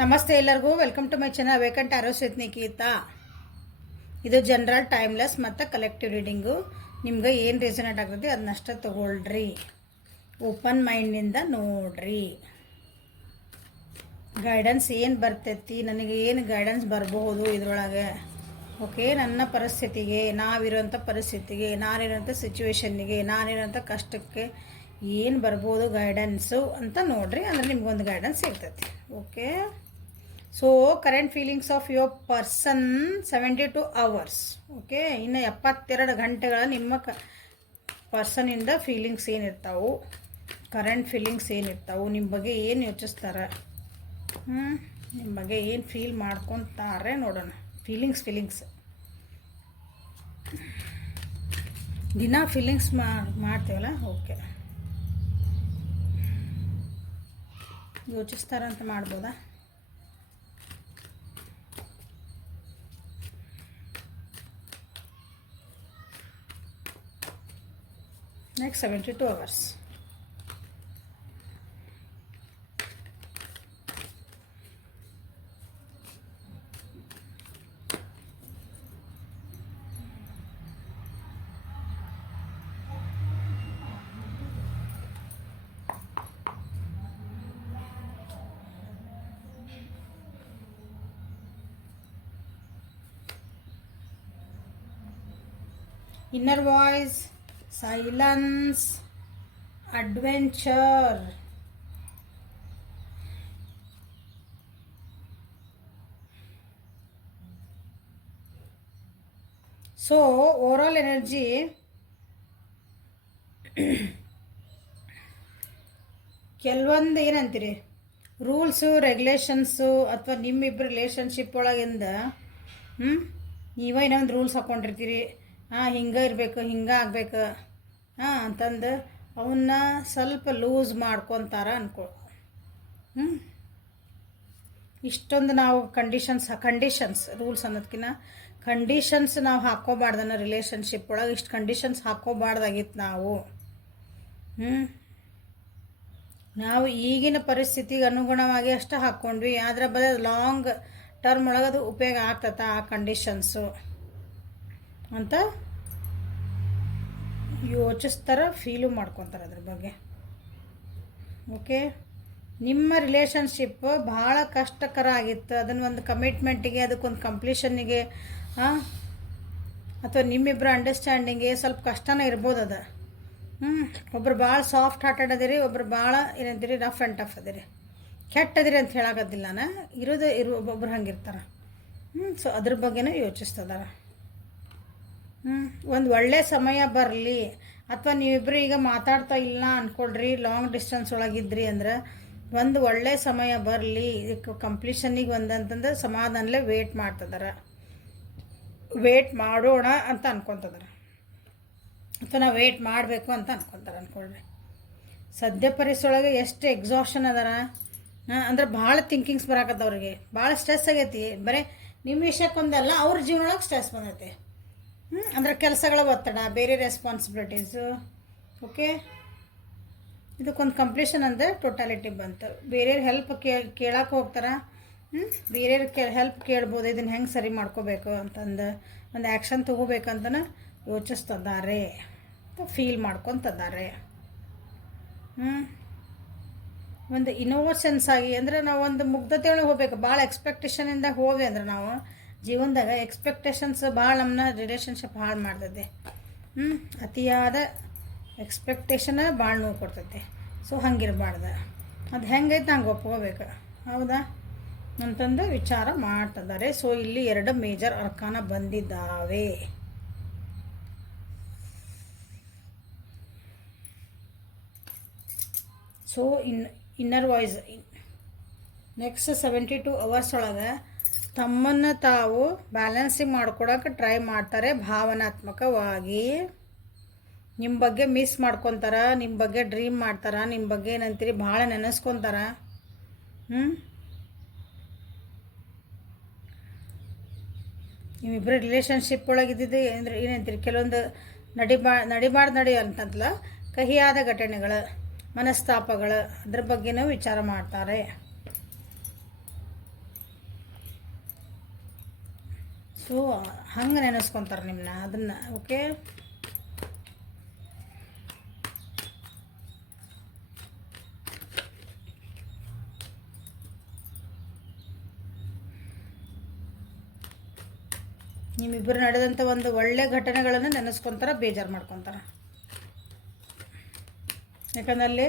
ನಮಸ್ತೆ ಎಲ್ಲರಿಗೂ welcome to my channel vacant arrows with Nikhita. ಇದು ಜನರಲ್ ಟೈಮ್ಲೆಸ್ ಮತ್ತು ಕಲೆಕ್ಟಿವ್ ರೀಡಿಂಗು. ನಿಮ್ಗೆ ಏನು ರೆಸನೇಟ್ ಆಗ್ತದೆ ಅದನ್ನಷ್ಟೇ ತೊಗೊಳ್ರಿ, ಓಪನ್ ಮೈಂಡಿಂದ ನೋಡ್ರಿ. ಗೈಡೆನ್ಸ್ ಏನು ಬರ್ತೈತಿ, ನನಗೆ ಏನು ಗೈಡೆನ್ಸ್ ಬರಬಹುದು ಇದರೊಳಗೆ. ಓಕೆ, ನನ್ನ ಪರಿಸ್ಥಿತಿಗೆ, ನಾವಿರೋಂಥ ಪರಿಸ್ಥಿತಿಗೆ, ನಾನಿರೋಂಥ ಸಿಚುವೇಶನ್ನಿಗೆ, ನಾನಿರೋಂಥ ಕಷ್ಟಕ್ಕೆ ಏನು ಬರ್ಬೋದು ಗೈಡೆನ್ಸು ಅಂತ ನೋಡ್ರಿ. ಅಂದರೆ ನಿಮ್ಗೊಂದು ಗೈಡೆನ್ಸ್ ಸಿಗ್ತೈತಿ. Okay, so current feelings of your person 72 hours. Okay, ಇನ್ನು 72 ಗಂಟೆಗಳ ನಿಮ್ಮ ಪರ್ಸನಿಂದ ಫೀಲಿಂಗ್ಸ್ ಏನಿರ್ತಾವೆ, ಕರೆಂಟ್ ಫೀಲಿಂಗ್ಸ್ ಏನಿರ್ತಾವೆ, ನಿಮ್ಮ ಬಗ್ಗೆ ಏನು ಯೋಚಿಸ್ತಾರೆ, ನಿಮ್ಮ ಬಗ್ಗೆ ಏನು ಫೀಲ್ ಮಾಡ್ಕೊತಾರೆ ನೋಡೋಣ. ಫೀಲಿಂಗ್ಸ್ ದಿನ ಫೀಲಿಂಗ್ಸ್ ಮಾಡ್ತೀವಲ್ಲ. ಓಕೆ, ಯೋಚಿಸ್ತಾರಂತ ಮಾಡ್ಬೋದಾ? Next 72 hours. Inner voice, silence, adventure. So overall energy ಕೆಲವೊಂದು ಏನಂತೀರಿ ರೂಲ್ಸು ರೆಗ್ಯುಲೇಷನ್ಸು ಅಥವಾ ನಿಮ್ಮಿಬ್ಬರು ರಿಲೇಷನ್ಶಿಪ್ ಒಳಗಿಂದ ನೀವೇ ಇನ್ನೊಂದು ರೂಲ್ಸ್ ಹಾಕ್ಕೊಂಡಿರ್ತೀರಿ. ಹಿಂಗೆ ಇರಬೇಕು, ಹಿಂಗೆ ಆಗ್ಬೇಕು ಅಂತಂದು ಅವನ್ನ ಸ್ವಲ್ಪ ಲೂಸ್ ಮಾಡ್ಕೊತಾರ ಅನ್ಕೊ. ಇಷ್ಟೊಂದು ನಾವು ಕಂಡೀಷನ್ಸ್ ರೂಲ್ಸ್ ಅನ್ನೋದಕ್ಕಿಂತ ಕಂಡೀಷನ್ಸ್ ನಾವು ಹಾಕ್ಕೋಬಾರ್ದನ್ನ ರಿಲೇಷನ್ಶಿಪ್ ಒಳಗೆ. ಇಷ್ಟು ಕಂಡೀಷನ್ಸ್ ಹಾಕ್ಕೋಬಾರ್ದಾಗಿತ್ತು ನಾವು ಈಗಿನ ಪರಿಸ್ಥಿತಿಗೆ ಅನುಗುಣವಾಗಿ ಅಷ್ಟು ಹಾಕ್ಕೊಂಡ್ವಿ. ಆದರೆ ಬರೀ ಲಾಂಗ್ ಟರ್ಮ್ ಒಳಗೆ ಅದು ಉಪಯೋಗ ಆಗ್ತದ ಆ ಕಂಡೀಷನ್ಸು ಅಂತ ಯೋಚಿಸ್ತಾರ, ಫೀಲು ಮಾಡ್ಕೊತಾರೆ ಅದ್ರ ಬಗ್ಗೆ. ಓಕೆ, ನಿಮ್ಮ ರಿಲೇಷನ್ಶಿಪ್ ಭಾಳ ಕಷ್ಟಕರ ಆಗಿತ್ತು. ಅದನ್ನು ಒಂದು ಕಮಿಟ್ಮೆಂಟಿಗೆ, ಅದಕ್ಕೊಂದು ಕಂಪ್ಲೀಷನ್ನಿಗೆ ಅಥವಾ ನಿಮ್ಮಿಬ್ಬರ ಅಂಡರ್ಸ್ಟ್ಯಾಂಡಿಂಗ್ಗೆ ಸ್ವಲ್ಪ ಕಷ್ಟನೇ ಇರ್ಬೋದು ಅದು. ಒಬ್ರು ಭಾಳ ಸಾಫ್ಟ್ ಹಾರ್ಟೆಡ್ ಅದಿರಿ, ಒಬ್ರು ಭಾಳ ಏನಂತೀರಿ ರಫ್ ಆ್ಯಂಡ್ ಟಫ್ ಅದಿರಿ. ಕೆಟ್ಟದಿರಿ ಅಂತ ಹೇಳಾಕತ್ತಿಲ್ಲ ನಾನು, ಒಬ್ಬೊಬ್ರು ಹಂಗಿರ್ತಾರೆ. ಸೊ ಅದ್ರ ಬಗ್ಗೆನೂ ಯೋಚಿಸ್ತದಾರ. ಒಂದು ಒಳ್ಳೆ ಸಮಯ ಬರಲಿ, ಅಥವಾ ನೀವಿಬ್ಬರು ಈಗ ಮಾತಾಡ್ತಾ ಇಲ್ಲ ಅಂದ್ಕೊಳ್ರಿ, ಲಾಂಗ್ ಡಿಸ್ಟೆನ್ಸ್ ಒಳಗಿದ್ರಿ ಅಂದ್ರೆ ಒಂದು ಒಳ್ಳೆ ಸಮಯ ಬರಲಿ, ಇದಕ್ಕೆ ಕಂಪ್ಲೀಷನ್ನಿಗೆ ಒಂದಂತಂದ್ರೆ ಸಮಾಧಾನಲೇ ವೇಟ್ ಮಾಡ್ತಿದ್ದಾರೆ, ವೇಟ್ ಮಾಡೋಣ ಅಂತ ಅನ್ಕೊತಿದ್ದಾರೆ, ಅಥವಾ ನಾವು ವೇಟ್ ಮಾಡಬೇಕು ಅಂತ ಅನ್ಕೊಳ್ರಿ. ಸದ್ಯ ಪರಿಸ್ಥಿತಿಯೊಳಗೆ ಎಷ್ಟು ಎಕ್ಸಾಷನ್ ಅದಾರ ಅಂದ್ರೆ ಭಾಳ ಥಿಂಕಿಂಗ್ಸ್ ಬರಾಕತ್ತವ್ರಿಗೆ, ಭಾಳ ಸ್ಟ್ರೆಸ್ ಆಗೈತಿ. ಬರೀ ನಿಮ್ಮ ವಿಷಯಕ್ಕೊಂದಲ್ಲ, ಅವ್ರ ಜೀವನೊಳಗೆ ಸ್ಟ್ರೆಸ್ ಬಂದೈತಿ. ಅಂದರೆ ಕೆಲಸಗಳ ಒತ್ತಡ, ಬೇರೆ ರೆಸ್ಪಾನ್ಸಿಬಿಲಿಟೀಸು. ಓಕೆ, ಇದಕ್ಕೊಂದು ಕಂಪ್ಲೀಷನ್ ಅಂದರೆ ಟೋಟಾಲಿಟಿ ಬಂತು. ಬೇರೆಯವ್ರ ಹೆಲ್ಪ್ ಕೇಳಕ್ಕೆ ಹೋಗ್ತಾರೆ. ಬೇರೆಯವ್ರ ಹೆಲ್ಪ್ ಕೇಳ್ಬೋದು, ಇದನ್ನು ಹೆಂಗೆ ಸರಿ ಮಾಡ್ಕೋಬೇಕು ಅಂತಂದು ಒಂದು ಆ್ಯಕ್ಷನ್ ತೊಗೋಬೇಕಂತನ ಯೋಚಿಸ್ತಿದ್ದಾರೆ, ಫೀಲ್ ಮಾಡ್ಕೊತಿದ್ದಾರೆ. ಒಂದು ಇನ್ನೋಸೆನ್ಸ್ ಆಗಿ, ಅಂದರೆ ನಾವು ಒಂದು ಮುಗ್ಧತೆ ಒಳಗೆ ಹೋಗ್ಬೇಕು. ಭಾಳ ಎಕ್ಸ್ಪೆಕ್ಟೇಷನಿಂದ ಹೋದ್ವಿ ಅಂದ್ರೆ ನಾವು ಜೀವನದಾಗ ಎಕ್ಸ್ಪೆಕ್ಟೇಷನ್ಸ್ ಭಾಳ ನಮ್ಮನ್ನ ರಿಲೇಷನ್ಶಿಪ್ ಹಾಳು ಮಾಡ್ತೈತೆ. ಅತಿಯಾದ ಎಕ್ಸ್ಪೆಕ್ಟೇಷನ್ ಭಾಳ ನೋವು ಕೊಡ್ತೈತೆ. ಸೊ ಹಂಗಿರಬಾರ್ದು, ಅದು ಹೆಂಗೈತೆ ಹಂಗೆ ಒಪ್ಕೋಬೇಕು, ಹೌದಾ ಅಂತಂದು ವಿಚಾರ ಮಾಡ್ತಿದ್ದಾರೆ. ಸೊ ಇಲ್ಲಿ 2 ಮೇಜರ್ ಅರ್ಕಾನ ಬಂದಿದ್ದಾವೆ. So inner voice next 72 hours ಒಳಗೆ ತಮ್ಮನ್ನು ತಾವು ಬ್ಯಾಲೆನ್ಸಿಂಗ್ ಮಾಡ್ಕೊಳಕ್ಕೆ ಟ್ರೈ ಮಾಡ್ತಾರೆ. ಭಾವನಾತ್ಮಕವಾಗಿ ನಿಮ್ಮ ಬಗ್ಗೆ ಮಿಸ್ ಮಾಡ್ಕೊತಾರ, ನಿಮ್ಮ ಬಗ್ಗೆ ಡ್ರೀಮ್ ಮಾಡ್ತಾರೆ, ನಿಮ್ಮ ಬಗ್ಗೆ ಏನಂತೀರಿ ಭಾಳ ನೆನೆಸ್ಕೊತಾರ. ನಿಮ್ಮಿಬ್ಬರು ರಿಲೇಷನ್ಶಿಪ್ ಒಳಗಿದ್ದಿದ್ದು ಅಂದರೆ ಏನಂತೀರಿ, ಕೆಲವೊಂದು ನಡಿಬಾರ್ದು ಅಂತಂತಲ್ಲ, ಕಹಿಯಾದ ಘಟನೆಗಳು, ಮನಸ್ತಾಪಗಳು, ಅದ್ರ ಬಗ್ಗೆನೂ ವಿಚಾರ ಮಾಡ್ತಾರೆ. ಸೊ ಹಂಗೆ ನೆನೆಸ್ಕೊತಾರೆ ನಿಮ್ಮನ್ನ ಅದನ್ನು. ಓಕೆ, ನಿಮ್ಮಿಬ್ಬರು ನಡೆದಂಥ ಒಂದು ಒಳ್ಳೆ ಘಟನೆಗಳನ್ನು ನೆನೆಸ್ಕೊತಾರೆ, ಬೇಜಾರು ಮಾಡ್ಕೊತಾರೆ. ಯಾಕಂದ್ರೆ ಅಲ್ಲಿ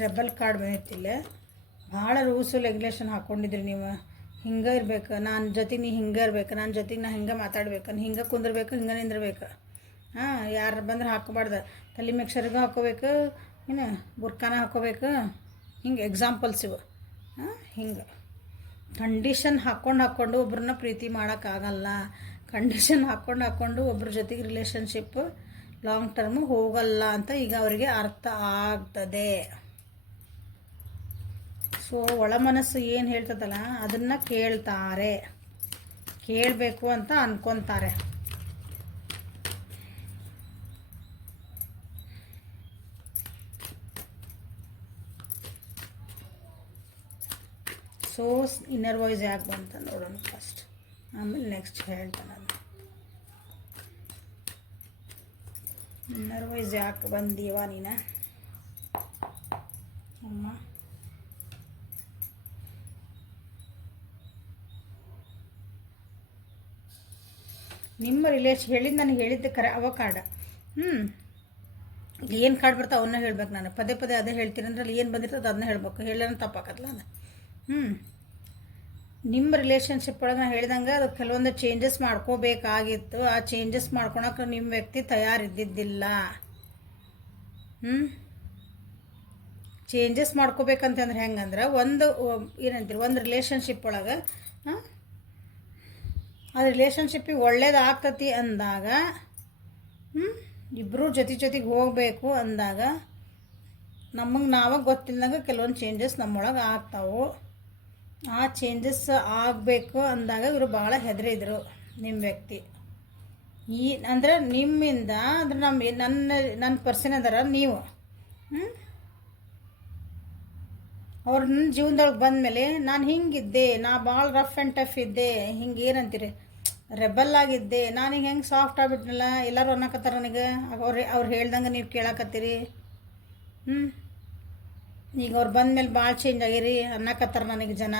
ರೆಬಲ್ ಕಾರ್ಡ್ ಬಂದಿತ್ತಿಲ್ಲ. ಭಾಳ ರೂಲ್ಸು ರೆಗ್ಯುಲೇಷನ್ ಹಾಕ್ಕೊಂಡಿದ್ರಿ ನೀವು. ಹಿಂಗೆ ಇರ್ಬೇಕು, ನಾನು ಜೊತೆಗೆ ನೀ ಹಿಂಗೆ ಇರ್ಬೇಕು, ನನ್ನ ಜೊತೆಗೆ ನಾ ಹಿಂಗೆ ಮಾತಾಡ್ಬೇಕು, ನೀ ಹಿಂಗೆ ಕುಂದಿರ್ಬೇಕು, ಹಿಂಗೆ ನಿಂದಿರ್ಬೇಕು. ಹಾಂ, ಯಾರು ಬಂದ್ರೆ ಹಾಕೋಬಾರ್ದು. ತಲೆ ಮಿಕ್ಸರ್ಗೂ ಹಾಕೋಬೇಕು, ಏನು ಬುರ್ಕಾನ ಹಾಕೋಬೇಕು. ಹಿಂಗೆ ಎಕ್ಸಾಂಪಲ್ಸ್ ಇವು. ಹಾಂ, ಹಿಂಗೆ ಕಂಡೀಷನ್ ಹಾಕ್ಕೊಂಡು ಒಬ್ರನ್ನ ಪ್ರೀತಿ ಮಾಡೋಕ್ಕಾಗಲ್ಲ. ಕಂಡೀಷನ್ ಹಾಕ್ಕೊಂಡು ಒಬ್ರ ಜೊತೆಗೆ ರಿಲೇಷನ್ಶಿಪ್ ಲಾಂಗ್ ಟರ್ಮು ಹೋಗಲ್ಲ ಅಂತ ಈಗ ಅವರಿಗೆ ಅರ್ಥ ಆಗ್ತದೆ. ಸೊ ಒಳ ಮನಸ್ಸು ಏನು ಹೇಳ್ತದಲ್ಲ ಅದನ್ನು ಕೇಳ್ತಾರೆ, ಕೇಳಬೇಕು ಅಂತ ಅನ್ಕೊತಾರೆ. ಸೊ ಇನ್ನರ್ ವಾಯ್ಸ್ ಯಾಕೆ ಬಂತ ನೋಡೋಣ ಫಸ್ಟ್, ಆಮೇಲೆ ನೆಕ್ಸ್ಟ್ ಹೇಳ್ತಾನೆ. ನಾನು ಇನ್ನರ್ ವಾಯ್ಸ್ ಯಾಕೆ ಬಂದೀವ ನೀನು ಅಮ್ಮ? ನಿಮ್ಮ ಹೇಳಿದ್ದು ನನಗೆ ಹೇಳಿದ್ದೆ ಕರೆ ಅವ ಕಾರ್ಡ. ಏನು ಕಾರ್ಡ್ ಬರ್ತಾವೆ ಅವನ್ನ ಹೇಳ್ಬೇಕು. ನಾನು ಪದೇ ಪದೇ ಅದೇ ಹೇಳ್ತೀನಿ ಅಂದ್ರೆ ಅಲ್ಲಿ ಏನು ಬಂದಿರ್ತದೆ ಅದನ್ನ ಹೇಳ್ಬೇಕು. ಹೇಳೋಣ ತಪ್ಪಾಕತ್ತಲ್ಲ ಅದು. ನಿಮ್ಮ ರಿಲೇಷನ್ಶಿಪ್ ಒಳಗೆ ನಾನು ಹೇಳ್ದಂಗೆ ಅದು ಕೆಲವೊಂದು ಚೇಂಜಸ್ ಮಾಡ್ಕೋಬೇಕಾಗಿತ್ತು. ಆ ಚೇಂಜಸ್ ಮಾಡ್ಕೊಳಕ್ಕೆ ನಿಮ್ಮ ವ್ಯಕ್ತಿ ತಯಾರಿದ್ದಿದ್ದಿಲ್ಲ. ಚೇಂಜಸ್ ಮಾಡ್ಕೋಬೇಕಂತಂದ್ರೆ ಹೆಂಗಂದ್ರೆ ಒಂದು ಏನಂತೀರಿ, ಒಂದು ರಿಲೇಷನ್ಶಿಪ್ ಒಳಗೆ ಅದು ರಿಲೇಷನ್ಶಿಪ್ಪಿಗೆ ಒಳ್ಳೇದಾಗ್ತತಿ ಅಂದಾಗ, ಇಬ್ಬರು ಜೊತೆಗೆ ಹೋಗಬೇಕು ಅಂದಾಗ ನಮಗೆ ನಾವಾಗ ಗೊತ್ತಿಲ್ಲದಾಗ ಕೆಲವೊಂದು ಚೇಂಜಸ್ ನಮ್ಮೊಳಗೆ ಆಗ್ತಾವೆ. ಆ ಚೇಂಜಸ್ ಆಗಬೇಕು ಅಂದಾಗ ಇವರು ಭಾಳ ಹೆದರಿದ್ರು ನಿಮ್ಮ ವ್ಯಕ್ತಿ. ಅಂದ್ರೆ ನಿಮ್ಮಿಂದ ಅಂದ್ರೆ ನನ್ನ ಪರ್ಸನ್ ಅದಾರ ನೀವು. ಅವ್ರು ನನ್ನ ಜೀವನದೊಳಗೆ ಬಂದಮೇಲೆ ನಾನು ಹಿಂಗಿದ್ದೆ, ನಾ ಭಾಳ ರಫ್ ಆ್ಯಂಡ್ ಟಫ್ ಇದ್ದೆ, ಹಿಂಗೆ ಏನಂತೀರಿ ರೆಬಲ್ ಆಗಿದ್ದೆ, ನಾನು ಹಿಂಗೆ ಹೆಂಗೆ ಸಾಫ್ಟ್ ಆಗ್ಬಿಟ್ನಲ್ಲ ಎಲ್ಲರೂ ಅನ್ನಕತ್ತಾರ ನನಗೆ. ಅವ್ರು ಹೇಳ್ದಂಗೆ ನೀವು ಕೇಳಕತ್ತೀರಿ. ಈಗ ಅವ್ರು ಬಂದಮೇಲೆ ಭಾಳ ಚೇಂಜ್ ಆಗಿರಿ ಅನ್ನಕತ್ತಾರ ನನಗೆ ಜನ.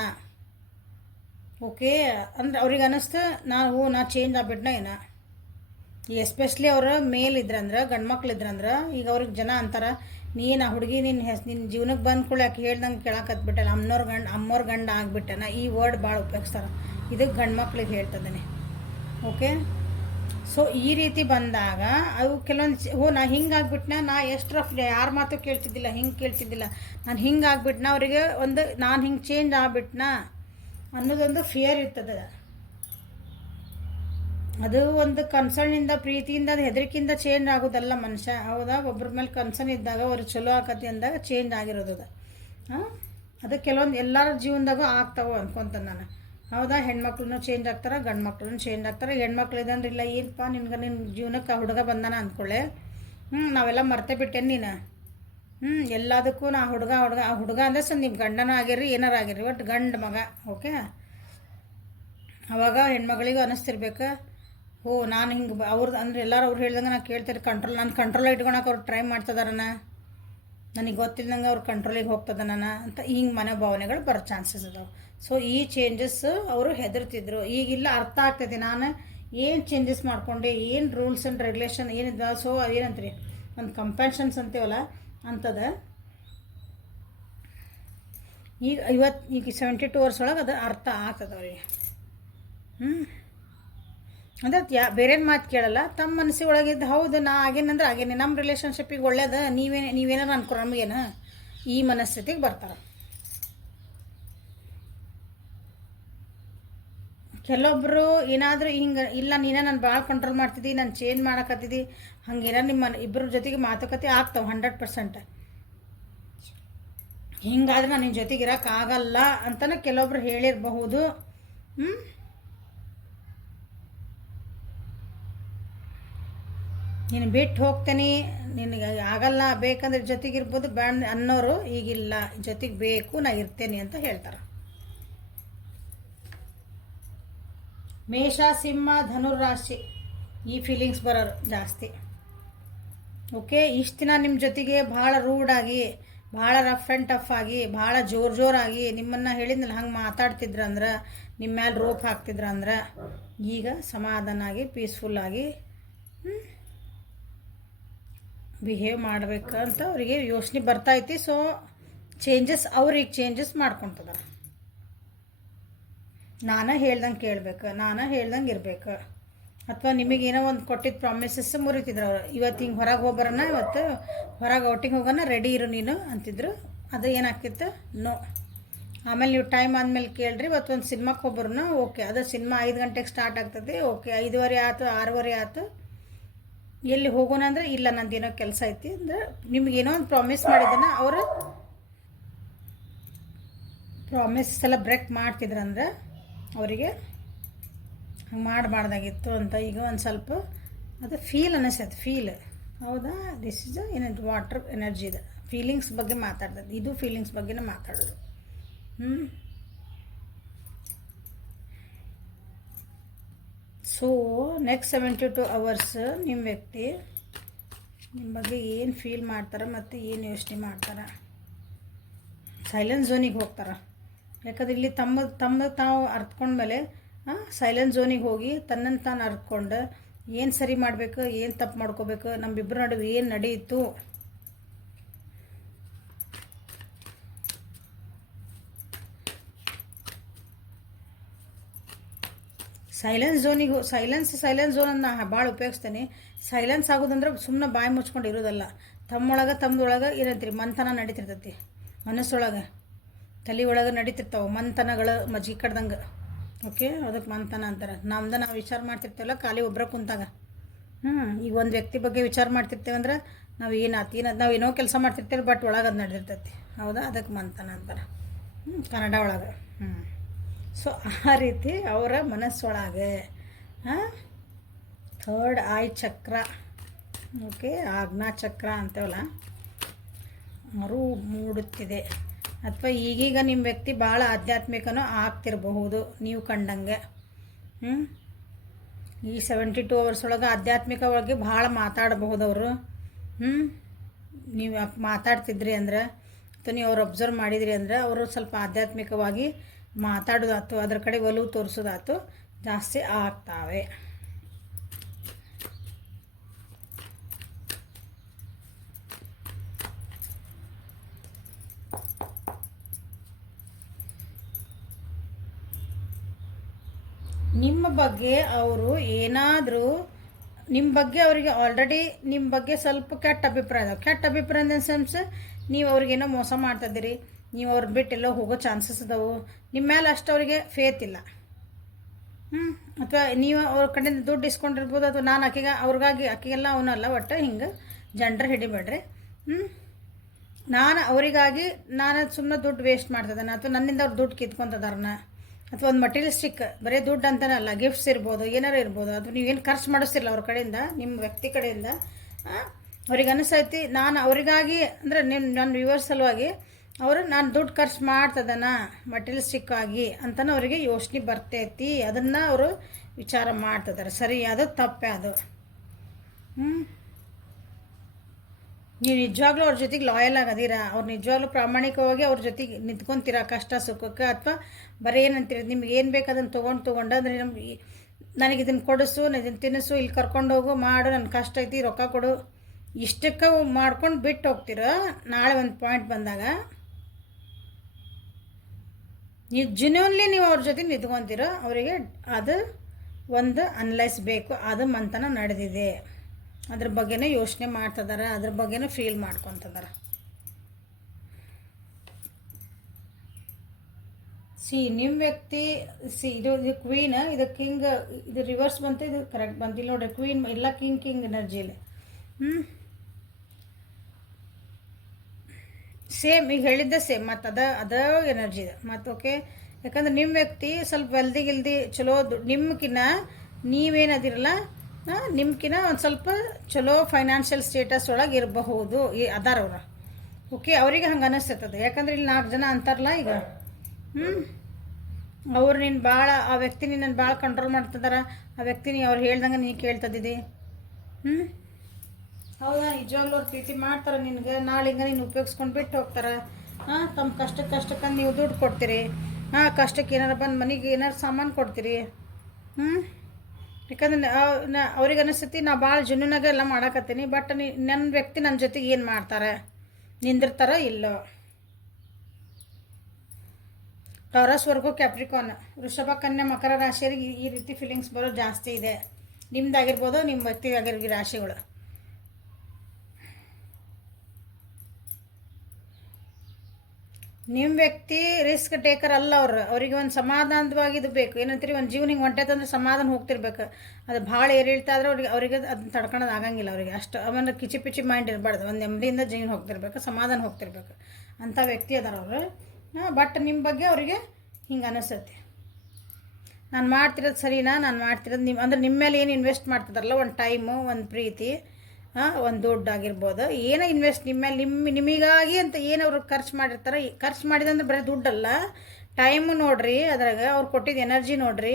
ಓಕೆ ಅಂದ್ರೆ ಅವ್ರಿಗೆ ಅನ್ನಿಸ್ತು ನಾ ಚೇಂಜ್ ಆಗ್ಬಿಟ್ನ ಏನೋ. ಈಗ ಎಸ್ಪೆಷಲಿ ಅವ್ರ ಮೇಲಿದ್ರಂದ್ರೆ ಗಂಡು ಮಕ್ಳಿದ್ರಂದ್ರೆ ಈಗ ಅವ್ರಿಗೆ ಜನ ಅಂತಾರೆ, ನೀನು ಆ ಹುಡುಗಿ ನಿನ್ನ ಜೀವನಕ್ಕೆ ಬಂದ ಕೂಡ ಯಾಕೆ ಹೇಳ್ದಂಗೆ ಕೇಳಕತ್ಬಿಟ್ಟಲ್ಲ, ಅಮ್ಮೋರ್ ಗಂಡ ಆಗ್ಬಿಟ್ಟನ. ಈ ವರ್ಡ್ ಭಾಳ ಉಪಯೋಗಿಸ್ತಾರೆ. ಇದಕ್ಕೆ ಗಂಡು ಮಕ್ಳಿಗೆ ಹೇಳ್ತದೇನೆ. ಓಕೆ, ಸೊ ಈ ರೀತಿ ಬಂದಾಗ ಅವು ಕೆಲವೊಂದು ನಾ ಹಿಂಗೆ ಆಗ್ಬಿಟ್ನ, ನಾ ಎಷ್ಟು ರಫ್, ಯಾರ ಮಾತು ಕೇಳ್ತಿದ್ದಿಲ್ಲ, ಹಿಂಗೆ ಕೇಳ್ತಿದ್ದಿಲ್ಲ, ನಾನು ಹಿಂಗೆ ಆಗ್ಬಿಟ್ನ, ಅವರಿಗೆ ಒಂದು ನಾನು ಹಿಂಗೆ ಚೇಂಜ್ ಆಗ್ಬಿಟ್ನ ಅನ್ನೋದೊಂದು ಫಿಯರ್ ಇರ್ತದೆ. ಅದು ಒಂದು ಕನ್ಸರ್ನಿಂದ, ಪ್ರೀತಿಯಿಂದ, ಅದು ಹೆದರಿಕೆಯಿಂದ ಚೇಂಜ್ ಆಗೋದಲ್ಲ ಮನುಷ್ಯ. ಹೌದಾ, ಒಬ್ಬರ ಮೇಲೆ ಕನ್ಸರ್ನ್ ಇದ್ದಾಗ ಅವ್ರಿಗೆ ಚಲೋ ಆಕತಿ ಅಂದಾಗ ಚೇಂಜ್ ಆಗಿರೋದು ಅದು. ಅದು ಕೆಲವೊಂದು ಎಲ್ಲರ ಜೀವನದಾಗೂ ಆಗ್ತಾವೆ ಅನ್ಕೊತಾನೆ ನಾನು. ಹೌದಾ, ಹೆಣ್ಮಕ್ಳು ಚೇಂಜ್ ಆಗ್ತಾರೆ, ಗಂಡು ಮಕ್ಳು ಚೇಂಜ್ ಆಗ್ತಾರೆ. ಹೆಣ್ಮಕ್ಳು ಇದಂದ್ರೆ ಇಲ್ಲ, ಏನಪ್ಪ ನಿನ್ನ ಜೀವನಕ್ಕೆ ಹುಡುಗ ಬಂದಾನ ಅಂದ್ಕೊಳ್ಳೆ, ನಾವೆಲ್ಲ ಮರ್ತೇ ಬಿಟ್ಟೇನು ನೀನು. ಎಲ್ಲದಕ್ಕೂ ನಾ ಹುಡುಗ ಅಂದರೆ ಸರ್ ನೀವು ಗಂಡನ ಆಗಿರ್ರಿ ಏನಾರು ಆಗಿರ್ರಿ, ಒಟ್ಟು ಗಂಡು ಮಗ. ಓಕೆ, ಅವಾಗ ಹೆಣ್ಮಗಳಿಗೂ ಅನ್ನಿಸ್ತಿರ್ಬೇಕು, ನಾನು ಹಿಂಗೆ ಅವ್ರದ್ದು ಅಂದ್ರೆ ಎಲ್ಲರೂ ಅವ್ರು ಹೇಳ್ದಂಗೆ ನಾನು ಕೇಳ್ತಾರೆ, ನಾನು ಕಂಟ್ರೋಲ್ ಇಟ್ಕೊಳಕ್ಕೆ ಅವ್ರು ಟ್ರೈ ಮಾಡ್ತದಾರನ, ನನಗೆ ಗೊತ್ತಿಲ್ಲದಂಗೆ ಅವ್ರು ಕಂಟ್ರೋಲಿಗೆ ಹೋಗ್ತದ ಅಂತ ಹಿಂಗೆ ಮನೋಭಾವನೆಗಳು ಬರೋ ಚಾನ್ಸಸ್ ಅದಾವೆ. ಸೊ ಈ ಚೇಂಜಸ್ ಅವರು ಹೆದರ್ತಿದ್ರು. ಈಗಿಲ್ಲ ಅರ್ಥ ಆಗ್ತೈತಿ ನಾನು ಏನು ಚೇಂಜಸ್ ಮಾಡ್ಕೊಂಡೆ, ಏನು ರೂಲ್ಸ್ ಆ್ಯಂಡ್ ರೆಗ್ಯುಲೇಷನ್ ಏನಿದೆ. ಸೊ ಏನಂತೀರಿ, ಒಂದು ಕಂಪ್ಯಾಷನ್ಸ್ ಅಂತೀವಲ್ಲ ಅಂಥದ. ಈಗ 72 ಅವರ್ಸ್ ಒಳಗೆ ಅದು ಅರ್ಥ ಆಗ್ತದೆ ಅವ್ರಿಗೆ. ಅಂದ್ರೆ ಬೇರೇನು ಮಾತು ಕೇಳಲ್ಲ, ತಮ್ಮ ಮನಸ್ಸಿಗೆ ಒಳಗಿದ್ದು ಹೌದು ನಾ ಆಗೇನಂದ್ರೆ ಆಗೇನೆ, ನಮ್ಮ ರಿಲೇಷನ್ಶಿಪ್ಪಿಗೆ ಒಳ್ಳೇದು, ನೀವೇನಾರು ಅನ್ಕೊ ನಮಗೇನು, ಈ ಮನಸ್ಥಿತಿಗೆ ಬರ್ತಾರೆ. ಕೆಲವೊಬ್ಬರು ಏನಾದರೂ ಹಿಂಗೆ ಇಲ್ಲ ನೀನೇ ನಾನು ಭಾಳ ಕಂಟ್ರೋಲ್ ಮಾಡ್ತಿದ್ದಿ, ನಾನು ಚೇಂಜ್ ಮಾಡಕತ್ತಿದ್ದಿ, ಹಂಗೇನಾರು ನಿಮ್ಮ ಇಬ್ಬರ ಜೊತೆಗೆ ಮಾತುಕತೆ ಆಗ್ತಾವೆ 100%. ಹಿಂಗಾದ್ರೆ ನಾನು ನಿನ್ನ ಜೊತೆಗೆ ಇರೋಕ್ಕಾಗಲ್ಲ ಅಂತಲೂ ಕೆಲವೊಬ್ರು ಹೇಳಿರಬಹುದು. ನೀನು ಬಿಟ್ಟು ಹೋಗ್ತೇನೆ, ನಿನಗೆ ಆಗಲ್ಲ, ಬೇಕಂದ್ರೆ ಜೊತೆಗಿರ್ಬೋದು, ಬ್ಯಾಡ ಅನ್ನೋರು ಈಗಿಲ್ಲ, ಜೊತೆಗೆ ಬೇಕು, ನಾ ಇರ್ತೇನೆ ಅಂತ ಹೇಳ್ತಾರೆ. ಮೇಷ, ಸಿಂಹ, ಧನುರಾಶಿ ಈ ಫೀಲಿಂಗ್ಸ್ ಬರೋರು ಜಾಸ್ತಿ. ಓಕೆ, ಇಷ್ಟು ದಿನ ನಿಮ್ಮ ಜೊತೆಗೆ ಭಾಳ ರೂಡಾಗಿ, ಭಾಳ ರಫ್ ಆ್ಯಂಡ್ ಟಫ್ ಆಗಿ, ಭಾಳ ಜೋರಾಗಿ ನಿಮ್ಮನ್ನು ಹೇಳಿದ್ನಲ್ಲ ಹಂಗೆ ಮಾತಾಡ್ತಿದ್ರಂದ್ರೆ, ನಿಮ್ಮ ಮೇಲೆ ರೋಪ್ ಹಾಕ್ತಿದ್ರಂದ್ರೆ, ಈಗ ಸಮಾಧಾನ ಆಗಿ ಪೀಸ್ಫುಲ್ಲಾಗಿ ಬಿಹೇವ್ ಮಾಡಬೇಕಂತ ಅವರಿಗೆ ಯೋಚನೆ ಬರ್ತೈತಿ. ಸೊ ಚೇಂಜಸ್, ಅವ್ರಿಗೆ ಚೇಂಜಸ್ ಮಾಡ್ಕೊತದಾರೆ. ನಾನು ಹೇಳ್ದಂಗೆ ಕೇಳ್ಬೇಕು, ನಾನು ಹೇಳ್ದಂಗೆ ಇರ್ಬೇಕು. ಅಥವಾ ನಿಮಗೇನೋ ಒಂದು ಕೊಟ್ಟಿದ್ದ ಪ್ರಾಮಿಸಸ್ ಮುರಿತಿದ್ರು ಅವರು. ಇವತ್ತು ಹಿಂಗೆ ಹೊರಗೆ ಹೋಗ್ಬರೋಣ, ಇವತ್ತು ಹೊರಗೆ ಔಟಿಂಗ್ ಹೋಗೋಣ, ರೆಡಿ ಇರು ನೀನು ಅಂತಿದ್ರು. ಅದು ಏನಾಗ್ತಿತ್ತು, ನೋ. ಆಮೇಲೆ ನೀವು ಟೈಮ್ ಆದಮೇಲೆ ಕೇಳ್ರಿ, ಇವತ್ತು ಒಂದು ಸಿನಿಮಾಕ್ಕೆ ಹೋಗ್ಬರೋಣ, ಓಕೆ. ಅದು ಸಿನಿಮಾ 5 ಗಂಟೆಗೆ ಸ್ಟಾರ್ಟ್ ಆಗ್ತದೆ, ಓಕೆ. 5:15 ಆಯ್ತು, 6:15 ಆಯ್ತು, ಎಲ್ಲಿ ಹೋಗೋಣ ಅಂದರೆ ಇಲ್ಲ, ನಂದೇನೋ ಕೆಲಸ ಐತಿ ಅಂದ್ರೆ, ನಿಮಗೇನೋ ಒಂದು ಪ್ರಾಮಿಸ್ ಮಾಡಿದ್ದಾನೆ ಅವರು ಪ್ರಾಮಿಸ್ ಎಲ್ಲ ಬ್ರೇಕ್ ಮಾಡ್ತಿದ್ರಂದ್ರೆ ಅವರಿಗೆ ಹಂಗೆ ಮಾಡಬಾರ್ದಾಗಿತ್ತು ಅಂತ ಈಗ ಒಂದು ಸ್ವಲ್ಪ ಅದು ಫೀಲ್ ಅನ್ನಿಸ್ತೈತೆ. ಫೀಲ್ ಹೌದಾ, ದಿಸ್ ಇಸ್ ಏನಂತ ವಾಟರ್ ಎನರ್ಜಿ ಇದೆ. ಫೀಲಿಂಗ್ಸ್ ಬಗ್ಗೆ ಮಾತಾಡ್ತದೆ, ಇದು ಫೀಲಿಂಗ್ಸ್ ಬಗ್ಗೆನೇ ಮಾತಾಡೋದು. ಸೊ ನೆಕ್ಸ್ಟ್ 72 hours ನಿಮ್ಮ ವ್ಯಕ್ತಿ ನಿಮ್ಮ ಬಗ್ಗೆ ಏನು ಫೀಲ್ ಮಾಡ್ತಾರೆ ಮತ್ತು ಏನು ಯೋಚನೆ ಮಾಡ್ತಾರೆ. ಸೈಲೆನ್ಸ್ ಝೋನಿಗೆ ಹೋಗ್ತಾರೆ. ಯಾಕಂದ್ರೆ ಇಲ್ಲಿ ತಮ್ಮ ತಾವು ಅರ್ತ್ಕೊಂಡ್ಮೇಲೆ ಸೈಲೆನ್ಸ್ ಝೋನಿಗೆ ಹೋಗಿ ತನ್ನನ್ನು ತಾನು ಅರ್ತ್ಕೊಂಡು ಏನು ಸರಿ ಮಾಡಬೇಕು, ಏನು ತಪ್ಪು ಮಾಡ್ಕೋಬೇಕು, ನಮ್ಮಿಬ್ಬರ ನಡುವೆ ಏನು ನಡೆಯಿತು, ಸೈಲೆನ್ಸ್ ಝೋನನ್ನು ನಾ ಭಾಳ ಉಪಯೋಗಿಸ್ತೇನೆ. ಸೈಲೆನ್ಸ್ ಆಗೋದಂದ್ರೆ ಸುಮ್ಮನೆ ಬಾಯಿ ಮುಚ್ಕೊಂಡು ಇರೋದಲ್ಲ. ತಮ್ಮದೊಳಗೆ ಏನಂತೀರಿ, ಮಂಥನ ನಡೀತಿರ್ತೈತಿ. ಮನಸ್ಸೊಳಗೆ, ತಲೆ ಒಳಗೆ ನಡೀತಿರ್ತಾವೆ ಮಂಥನಗಳು, ಮಜ್ಜಿಗೆ ಕಡ್ದಂಗೆ. ಓಕೆ, ಅದಕ್ಕೆ ಮಂಥನ ಅಂತಾರೆ. ನಾವು ವಿಚಾರ ಮಾಡ್ತಿರ್ತೇವಲ್ಲ ಖಾಲಿ ಒಬ್ಬರ ಕುಂತಾಗ. ಈಗ ಒಂದು ವ್ಯಕ್ತಿ ಬಗ್ಗೆ ವಿಚಾರ ಮಾಡ್ತಿರ್ತೇವೆ ಅಂದ್ರೆ ನಾವು ನಾವು ಏನೋ ಕೆಲಸ ಮಾಡ್ತಿರ್ತೇವೆ, ಬಟ್ ಒಳಗೆ ಅದು ನಡೆದಿರ್ತೈತಿ. ಹೌದಾ, ಅದಕ್ಕೆ ಮಂಥನ ಅಂತಾರೆ ಕನ್ನಡ ಒಳಗೆ. ಸೊ ಆ ರೀತಿ ಅವರ ಮನಸ್ಸೊಳಗೆ ಥರ್ಡ್ ಐ ಚಕ್ರ, ಓಕೆ, ಆಜ್ಞಾ ಚಕ್ರ ಅಂತೇವಲ್ಲ, ಮರು ಮೂಡುತ್ತಿದೆ. ಅಥವಾ ಈಗೀಗ ನಿಮ್ಮ ವ್ಯಕ್ತಿ ಭಾಳ ಆಧ್ಯಾತ್ಮಿಕನೂ ಆಗ್ತಿರಬಹುದು ನೀವು ಕಂಡಂಗೆ. ಈ 72 hours ಒಳಗೆ ಆಧ್ಯಾತ್ಮಿಕ ಒಳಗೆ ಭಾಳ ಮಾತಾಡಬಹುದು ಅವರು. ನೀವು ಮಾತಾಡ್ತಿದ್ರಿ ಅಂದ್ರೆ, ಅಥವಾ ನೀವು ಅವ್ರು ಅಬ್ಸರ್ವ್ ಮಾಡಿದ್ರಿ ಅಂದ್ರೆ, ಅವರು ಸ್ವಲ್ಪ ಆಧ್ಯಾತ್ಮಿಕವಾಗಿ ಮಾತಾಡೋದಾಯ್ತು, ಅದ್ರ ಕಡೆ ಒಲವು ತೋರಿಸೋದಾಯ್ತು ಜಾಸ್ತಿ ಆಗ್ತಾವೆ. ನಿಮ್ಮ ಬಗ್ಗೆ ಅವರು ಏನಾದರೂ, ನಿಮ್ಮ ಬಗ್ಗೆ ಅವರಿಗೆ ಆಲ್ರೆಡಿ ನಿಮ್ಮ ಬಗ್ಗೆ ಸ್ವಲ್ಪ ಕೆಟ್ಟ ಅಭಿಪ್ರಾಯ ಅದಾವೆ. ಕೆಟ್ಟ ಅಭಿಪ್ರಾಯ ಇನ್ ದ ಸೆನ್ಸ್, ನೀವು ಅವ್ರಿಗೇನೋ ಮೋಸ ಮಾಡ್ತಾಯಿದ್ದೀರಿ, ನೀವು ಅವ್ರ ಬಿಟ್ಟೆಲ್ಲೋ ಹೋಗೋ ಚಾನ್ಸಸ್ ಅದಾವೆ, ನಿಮ್ಮ ಮೇಲೆ ಅಷ್ಟು ಅವರಿಗೆ ಫೇತ್ ಇಲ್ಲ. ಅಥವಾ ನೀವು ಅವ್ರ ಕಡೆಯಿಂದ ದುಡ್ಡು ಇಸ್ಕೊಂಡಿರ್ಬೋದು, ಅಥವಾ ನಾನು ಆಕೆಗೆಲ್ಲ ಅವನಲ್ಲ, ಒಟ್ಟು ಹಿಂಗೆ ಜಂಡ್ರ್ ಹಿಡಿಬೇಡ್ರಿ. ನಾನು ಸುಮ್ಮನೆ ದುಡ್ಡು ವೇಸ್ಟ್ ಮಾಡ್ತಿದ್ದಾನೆ, ಅಥವಾ ನನ್ನಿಂದ ಅವ್ರು ದುಡ್ಡು ಕಿತ್ಕೊತದಾರನ, ಅಥವಾ ಒಂದು ಮಟೀರಿಯಲಿಸ್ಟಿಕ್, ಬರೀ ದುಡ್ಡು ಅಂತನಲ್ಲ, ಗಿಫ್ಟ್ಸ್ ಇರ್ಬೋದು, ಏನಾರು ಇರ್ಬೋದು, ಅಥವಾ ನೀವೇನು ಖರ್ಚು ಮಾಡಿಸ್ತಿಲ್ಲ ಅವ್ರ ಕಡೆಯಿಂದ, ನಿಮ್ಮ ವ್ಯಕ್ತಿ ಕಡೆಯಿಂದ ಅವ್ರಿಗೆ ಅನಿಸ್ತೈತಿ ನಾನು ಅವರಿಗಾಗಿ ಅಂದರೆ ನನ್ನ ವ್ಯೂವರ್ಸ್ ಸಲುವಾಗಿ ನಾನು ದುಡ್ಡು ಖರ್ಚು ಮಾಡ್ತದನ ಮಟೀರಿಯಲಿಸ್ಟಿಕ್ ಆಗಿ ಅಂತಲೂ ಅವರಿಗೆ ಯೋಚನೆ ಬರ್ತೈತಿ. ಅದನ್ನು ಅವರು ವಿಚಾರ ಮಾಡ್ತಿದ್ದಾರೆ. ಸರಿ, ಅದು ತಪ್ಪೇ ಅದು. ನೀವು ನಿಜವಾಗ್ಲೂ ಅವ್ರ ಜೊತೆಗೆ ಲಾಯಲ್ ಆಗದೀರಾ, ಅವ್ರು ನಿಜವಾಗ್ಲೂ ಪ್ರಾಮಾಣಿಕವಾಗಿ ಅವ್ರ ಜೊತೆಗೆ ನಿಂತ್ಕೊತೀರಾ ಕಷ್ಟ ಸುಖಕ್ಕೆ, ಅಥವಾ ಬರೀ ಏನಂತೀರಿ, ನಿಮ್ಗೆ ಏನು ಬೇಕು ಅದನ್ನು ತೊಗೊಂಡು ಅಂದರೆ ನನಗೆ ಇದನ್ನು ಕೊಡಿಸು, ಇದನ್ನು ತಿನ್ನಿಸು, ಇಲ್ಲಿ ಕರ್ಕೊಂಡು ಹೋಗು, ಮಾಡು, ನನ್ನ ಕಷ್ಟ ಐತಿ, ರೊಕ್ಕ ಕೊಡು, ಇಷ್ಟಕ್ಕೆ ಮಾಡ್ಕೊಂಡು ಬಿಟ್ಟು ಹೋಗ್ತೀರ. ನಾಳೆ ಒಂದು ಪಾಯಿಂಟ್ ಬಂದಾಗ ನೀವು ಜೆನ್ಯೂನ್ಲಿ ನೀವು ಅವ್ರ ಜೊತೆಗೆ ನಿಂತ್ಕೊತೀರೋ, ಅವರಿಗೆ ಅದು ಒಂದು ಅನಲೈಸ್ ಬೇಕು, ಅದು ಮಂಥನ ನಡೆದಿದೆ, ಅದ್ರ ಬಗ್ಗೆನೇ ಯೋಚನೆ ಮಾಡ್ತಿದ್ದಾರೆ, ಅದ್ರ ಬಗ್ಗೆನೂ ಫೀಲ್ ಮಾಡ್ಕೊತಿದ್ದಾರೆ. ನಿಮ್ಮ ವ್ಯಕ್ತಿ ಇದು ಕ್ವೀನ್, ಇದು ಕಿಂಗ್, ಇದು ರಿವರ್ಸ್ ಬಂತು, ಇದು ಕರೆಕ್ಟ್ ಬಂತಿಲ್ಲ ನೋಡ್ರಿ. ಕ್ವೀನ್ ಎಲ್ಲ ಕಿಂಗ್ ಎನರ್ಜಿಲಿ. ಸೇಮ್ ಈಗ ಹೇಳಿದ್ದೆ ಸೇಮ್, ಮತ್ತು ಅದ ಎನರ್ಜಿ ಇದೆ ಮತ್ತು. ಓಕೆ, ಯಾಕಂದ್ರೆ ನಿಮ್ಮ ವ್ಯಕ್ತಿ ಸ್ವಲ್ಪ ವೆಲ್ದಿ ಚಲೋ ನಿಮ್ಕಿನ್ನ ನೀವೇನದಿರಲ್ಲ ನಿಮ್ಕಿನ ಒಂದು ಸ್ವಲ್ಪ ಚಲೋ ಫೈನಾನ್ಷಿಯಲ್ ಸ್ಟೇಟಸ್ ಒಳಗೆ ಇರಬಹುದು ಅದಾರ ಅವ್ರು. ಓಕೆ, ಅವರಿಗೆ ಹಂಗೆ ಅನ್ನಿಸ್ತೈತದೆ. ಯಾಕಂದ್ರೆ ಇಲ್ಲಿ 4 ಜನ ಅಂತಾರಲ್ಲ ಈಗ. ಅವ್ರು ನೀನು ಭಾಳ, ಆ ವ್ಯಕ್ತಿ ನಿನ್ನನ್ನು ಭಾಳ ಕಂಟ್ರೋಲ್ ಮಾಡ್ತಿದಾರ. ಆ ವ್ಯಕ್ತಿ ಅವ್ರು ಹೇಳ್ದಂಗೆ ನೀನು ಕೇಳ್ತದಿದ್ದಿ. ಹೌದಾ? ನಿಜವಾಗ್ಲೂ ಅವ್ರು ಪ್ರೀತಿ ಮಾಡ್ತಾರೆ ನಿನಗೆ. ನಾಳೆ ಹಿಂಗೆ ನೀನು ಉಪಯೋಗಿಸ್ಕೊಂಡು ಬಿಟ್ಟು ಹೋಗ್ತಾರೆ. ತಮ್ಮ ಕಷ್ಟಕ್ಕಂದು ನೀವು ದುಡ್ಡು ಕೊಡ್ತೀರಿ. ಕಷ್ಟಕ್ಕೆ ಏನಾರು ಬಂದು ಮನೆಗೆ ಏನಾರು ಸಾಮಾನು ಕೊಡ್ತೀರಿ. ಯಾಕಂದ್ರೆ ಅವ್ರಿಗೆ ಅನಿಸ್ತೈತಿ ನಾ ಭಾಳ ಜುನ್ನುನಾಗ ಎಲ್ಲ ಮಾಡಾಕತ್ತೀನಿ, ಬಟ್ ನನ್ನ ವ್ಯಕ್ತಿ ನನ್ನ ಜೊತೆಗೆ ಏನು ಮಾಡ್ತಾರೆ, ನಿಂದಿರ್ತಾರೋ ಇಲ್ಲೋ. ಟಾರಸ್ ವರ್ಗು ಕ್ಯಾಪ್ರಿಕಾನ್, ವೃಷಭ, ಕನ್ಯಾ, ಮಕರ ರಾಶಿಯರಿಗೆ ಈ ರೀತಿ ಫೀಲಿಂಗ್ಸ್ ಬರೋದು ಜಾಸ್ತಿ ಇದೆ. ನಿಮ್ದಾಗಿರ್ಬೋದು, ನಿಮ್ಮ ವ್ಯಕ್ತಿಗಾಗಿರೋ ರಾಶಿಗಳು. ನಿಮ್ಮ ವ್ಯಕ್ತಿ ರಿಸ್ಕ್ ಟೇಕರ್ ಅಲ್ಲ. ಅವ್ರಿಗೆ ಒಂದು ಸಮಾಧಾನವಾಗಿ ಇದು ಬೇಕು. ಏನಂತೀರಿ, ಒಂದು ಜೀವನ ಹಿಂಗೆ ಹೊಂಟೈತಂದ್ರೆ ಸಮಾಧಾನ ಹೋಗ್ತಿರ್ಬೇಕು. ಅದು ಭಾಳ ಏರಿಳ್ತಾ ಆದ್ರೆ ಅವ್ರಿಗೆ ಅದನ್ನ ತಡ್ಕೊಳೋದು ಆಗಂಗಿಲ್ಲ. ಅವ್ರಿಗೆ ಅಷ್ಟು ಆಮೇಲೆ ಕಿಚಿ ಪಿಚಿ ಮೈಂಡ್ ಇರಬಾರ್ದು. ಒಂದು ನೆಮ್ಮದಿಯಿಂದ ಜೀವನ ಹೋಗ್ತಿರ್ಬೇಕು, ಸಮಾಧಾನ ಹೋಗ್ತಿರ್ಬೇಕು. ಅಂಥ ವ್ಯಕ್ತಿ ಅದಾರ ಅವರು. ಬಟ್ ನಿಮ್ಮ ಬಗ್ಗೆ ಅವರಿಗೆ ಹಿಂಗೆ ಅನಿಸ್ತೈತಿ, ನಾನು ಮಾಡ್ತಿರೋದು ಸರಿನಾ, ನಾನು ಮಾಡ್ತಿರೋದು ಅಂದ್ರೆ ನಿಮ್ಮ ಮೇಲೆ ಏನು ಇನ್ವೆಸ್ಟ್ ಮಾಡ್ತಿದಾರಲ್ಲ, ಒಂದು ಟೈಮು, ಒಂದು ಪ್ರೀತಿ, ಒಂದು ದುಡ್ಡು ಆಗಿರ್ಬೋದು, ಏನೋ ಇನ್ವೆಸ್ಟ್ ನಿಮ್ಮ ಮೇಲೆ ನಿಮಗಾಗಿ ಅಂತ ಏನು ಅವ್ರು ಖರ್ಚು ಮಾಡಿರ್ತಾರೆ. ಖರ್ಚು ಮಾಡಿದಂದ್ರೆ ಬರೀ ದುಡ್ಡಲ್ಲ, ಟೈಮು ನೋಡ್ರಿ, ಅದ್ರಾಗ ಅವ್ರು ಕೊಟ್ಟಿದ್ದು ಎನರ್ಜಿ ನೋಡ್ರಿ,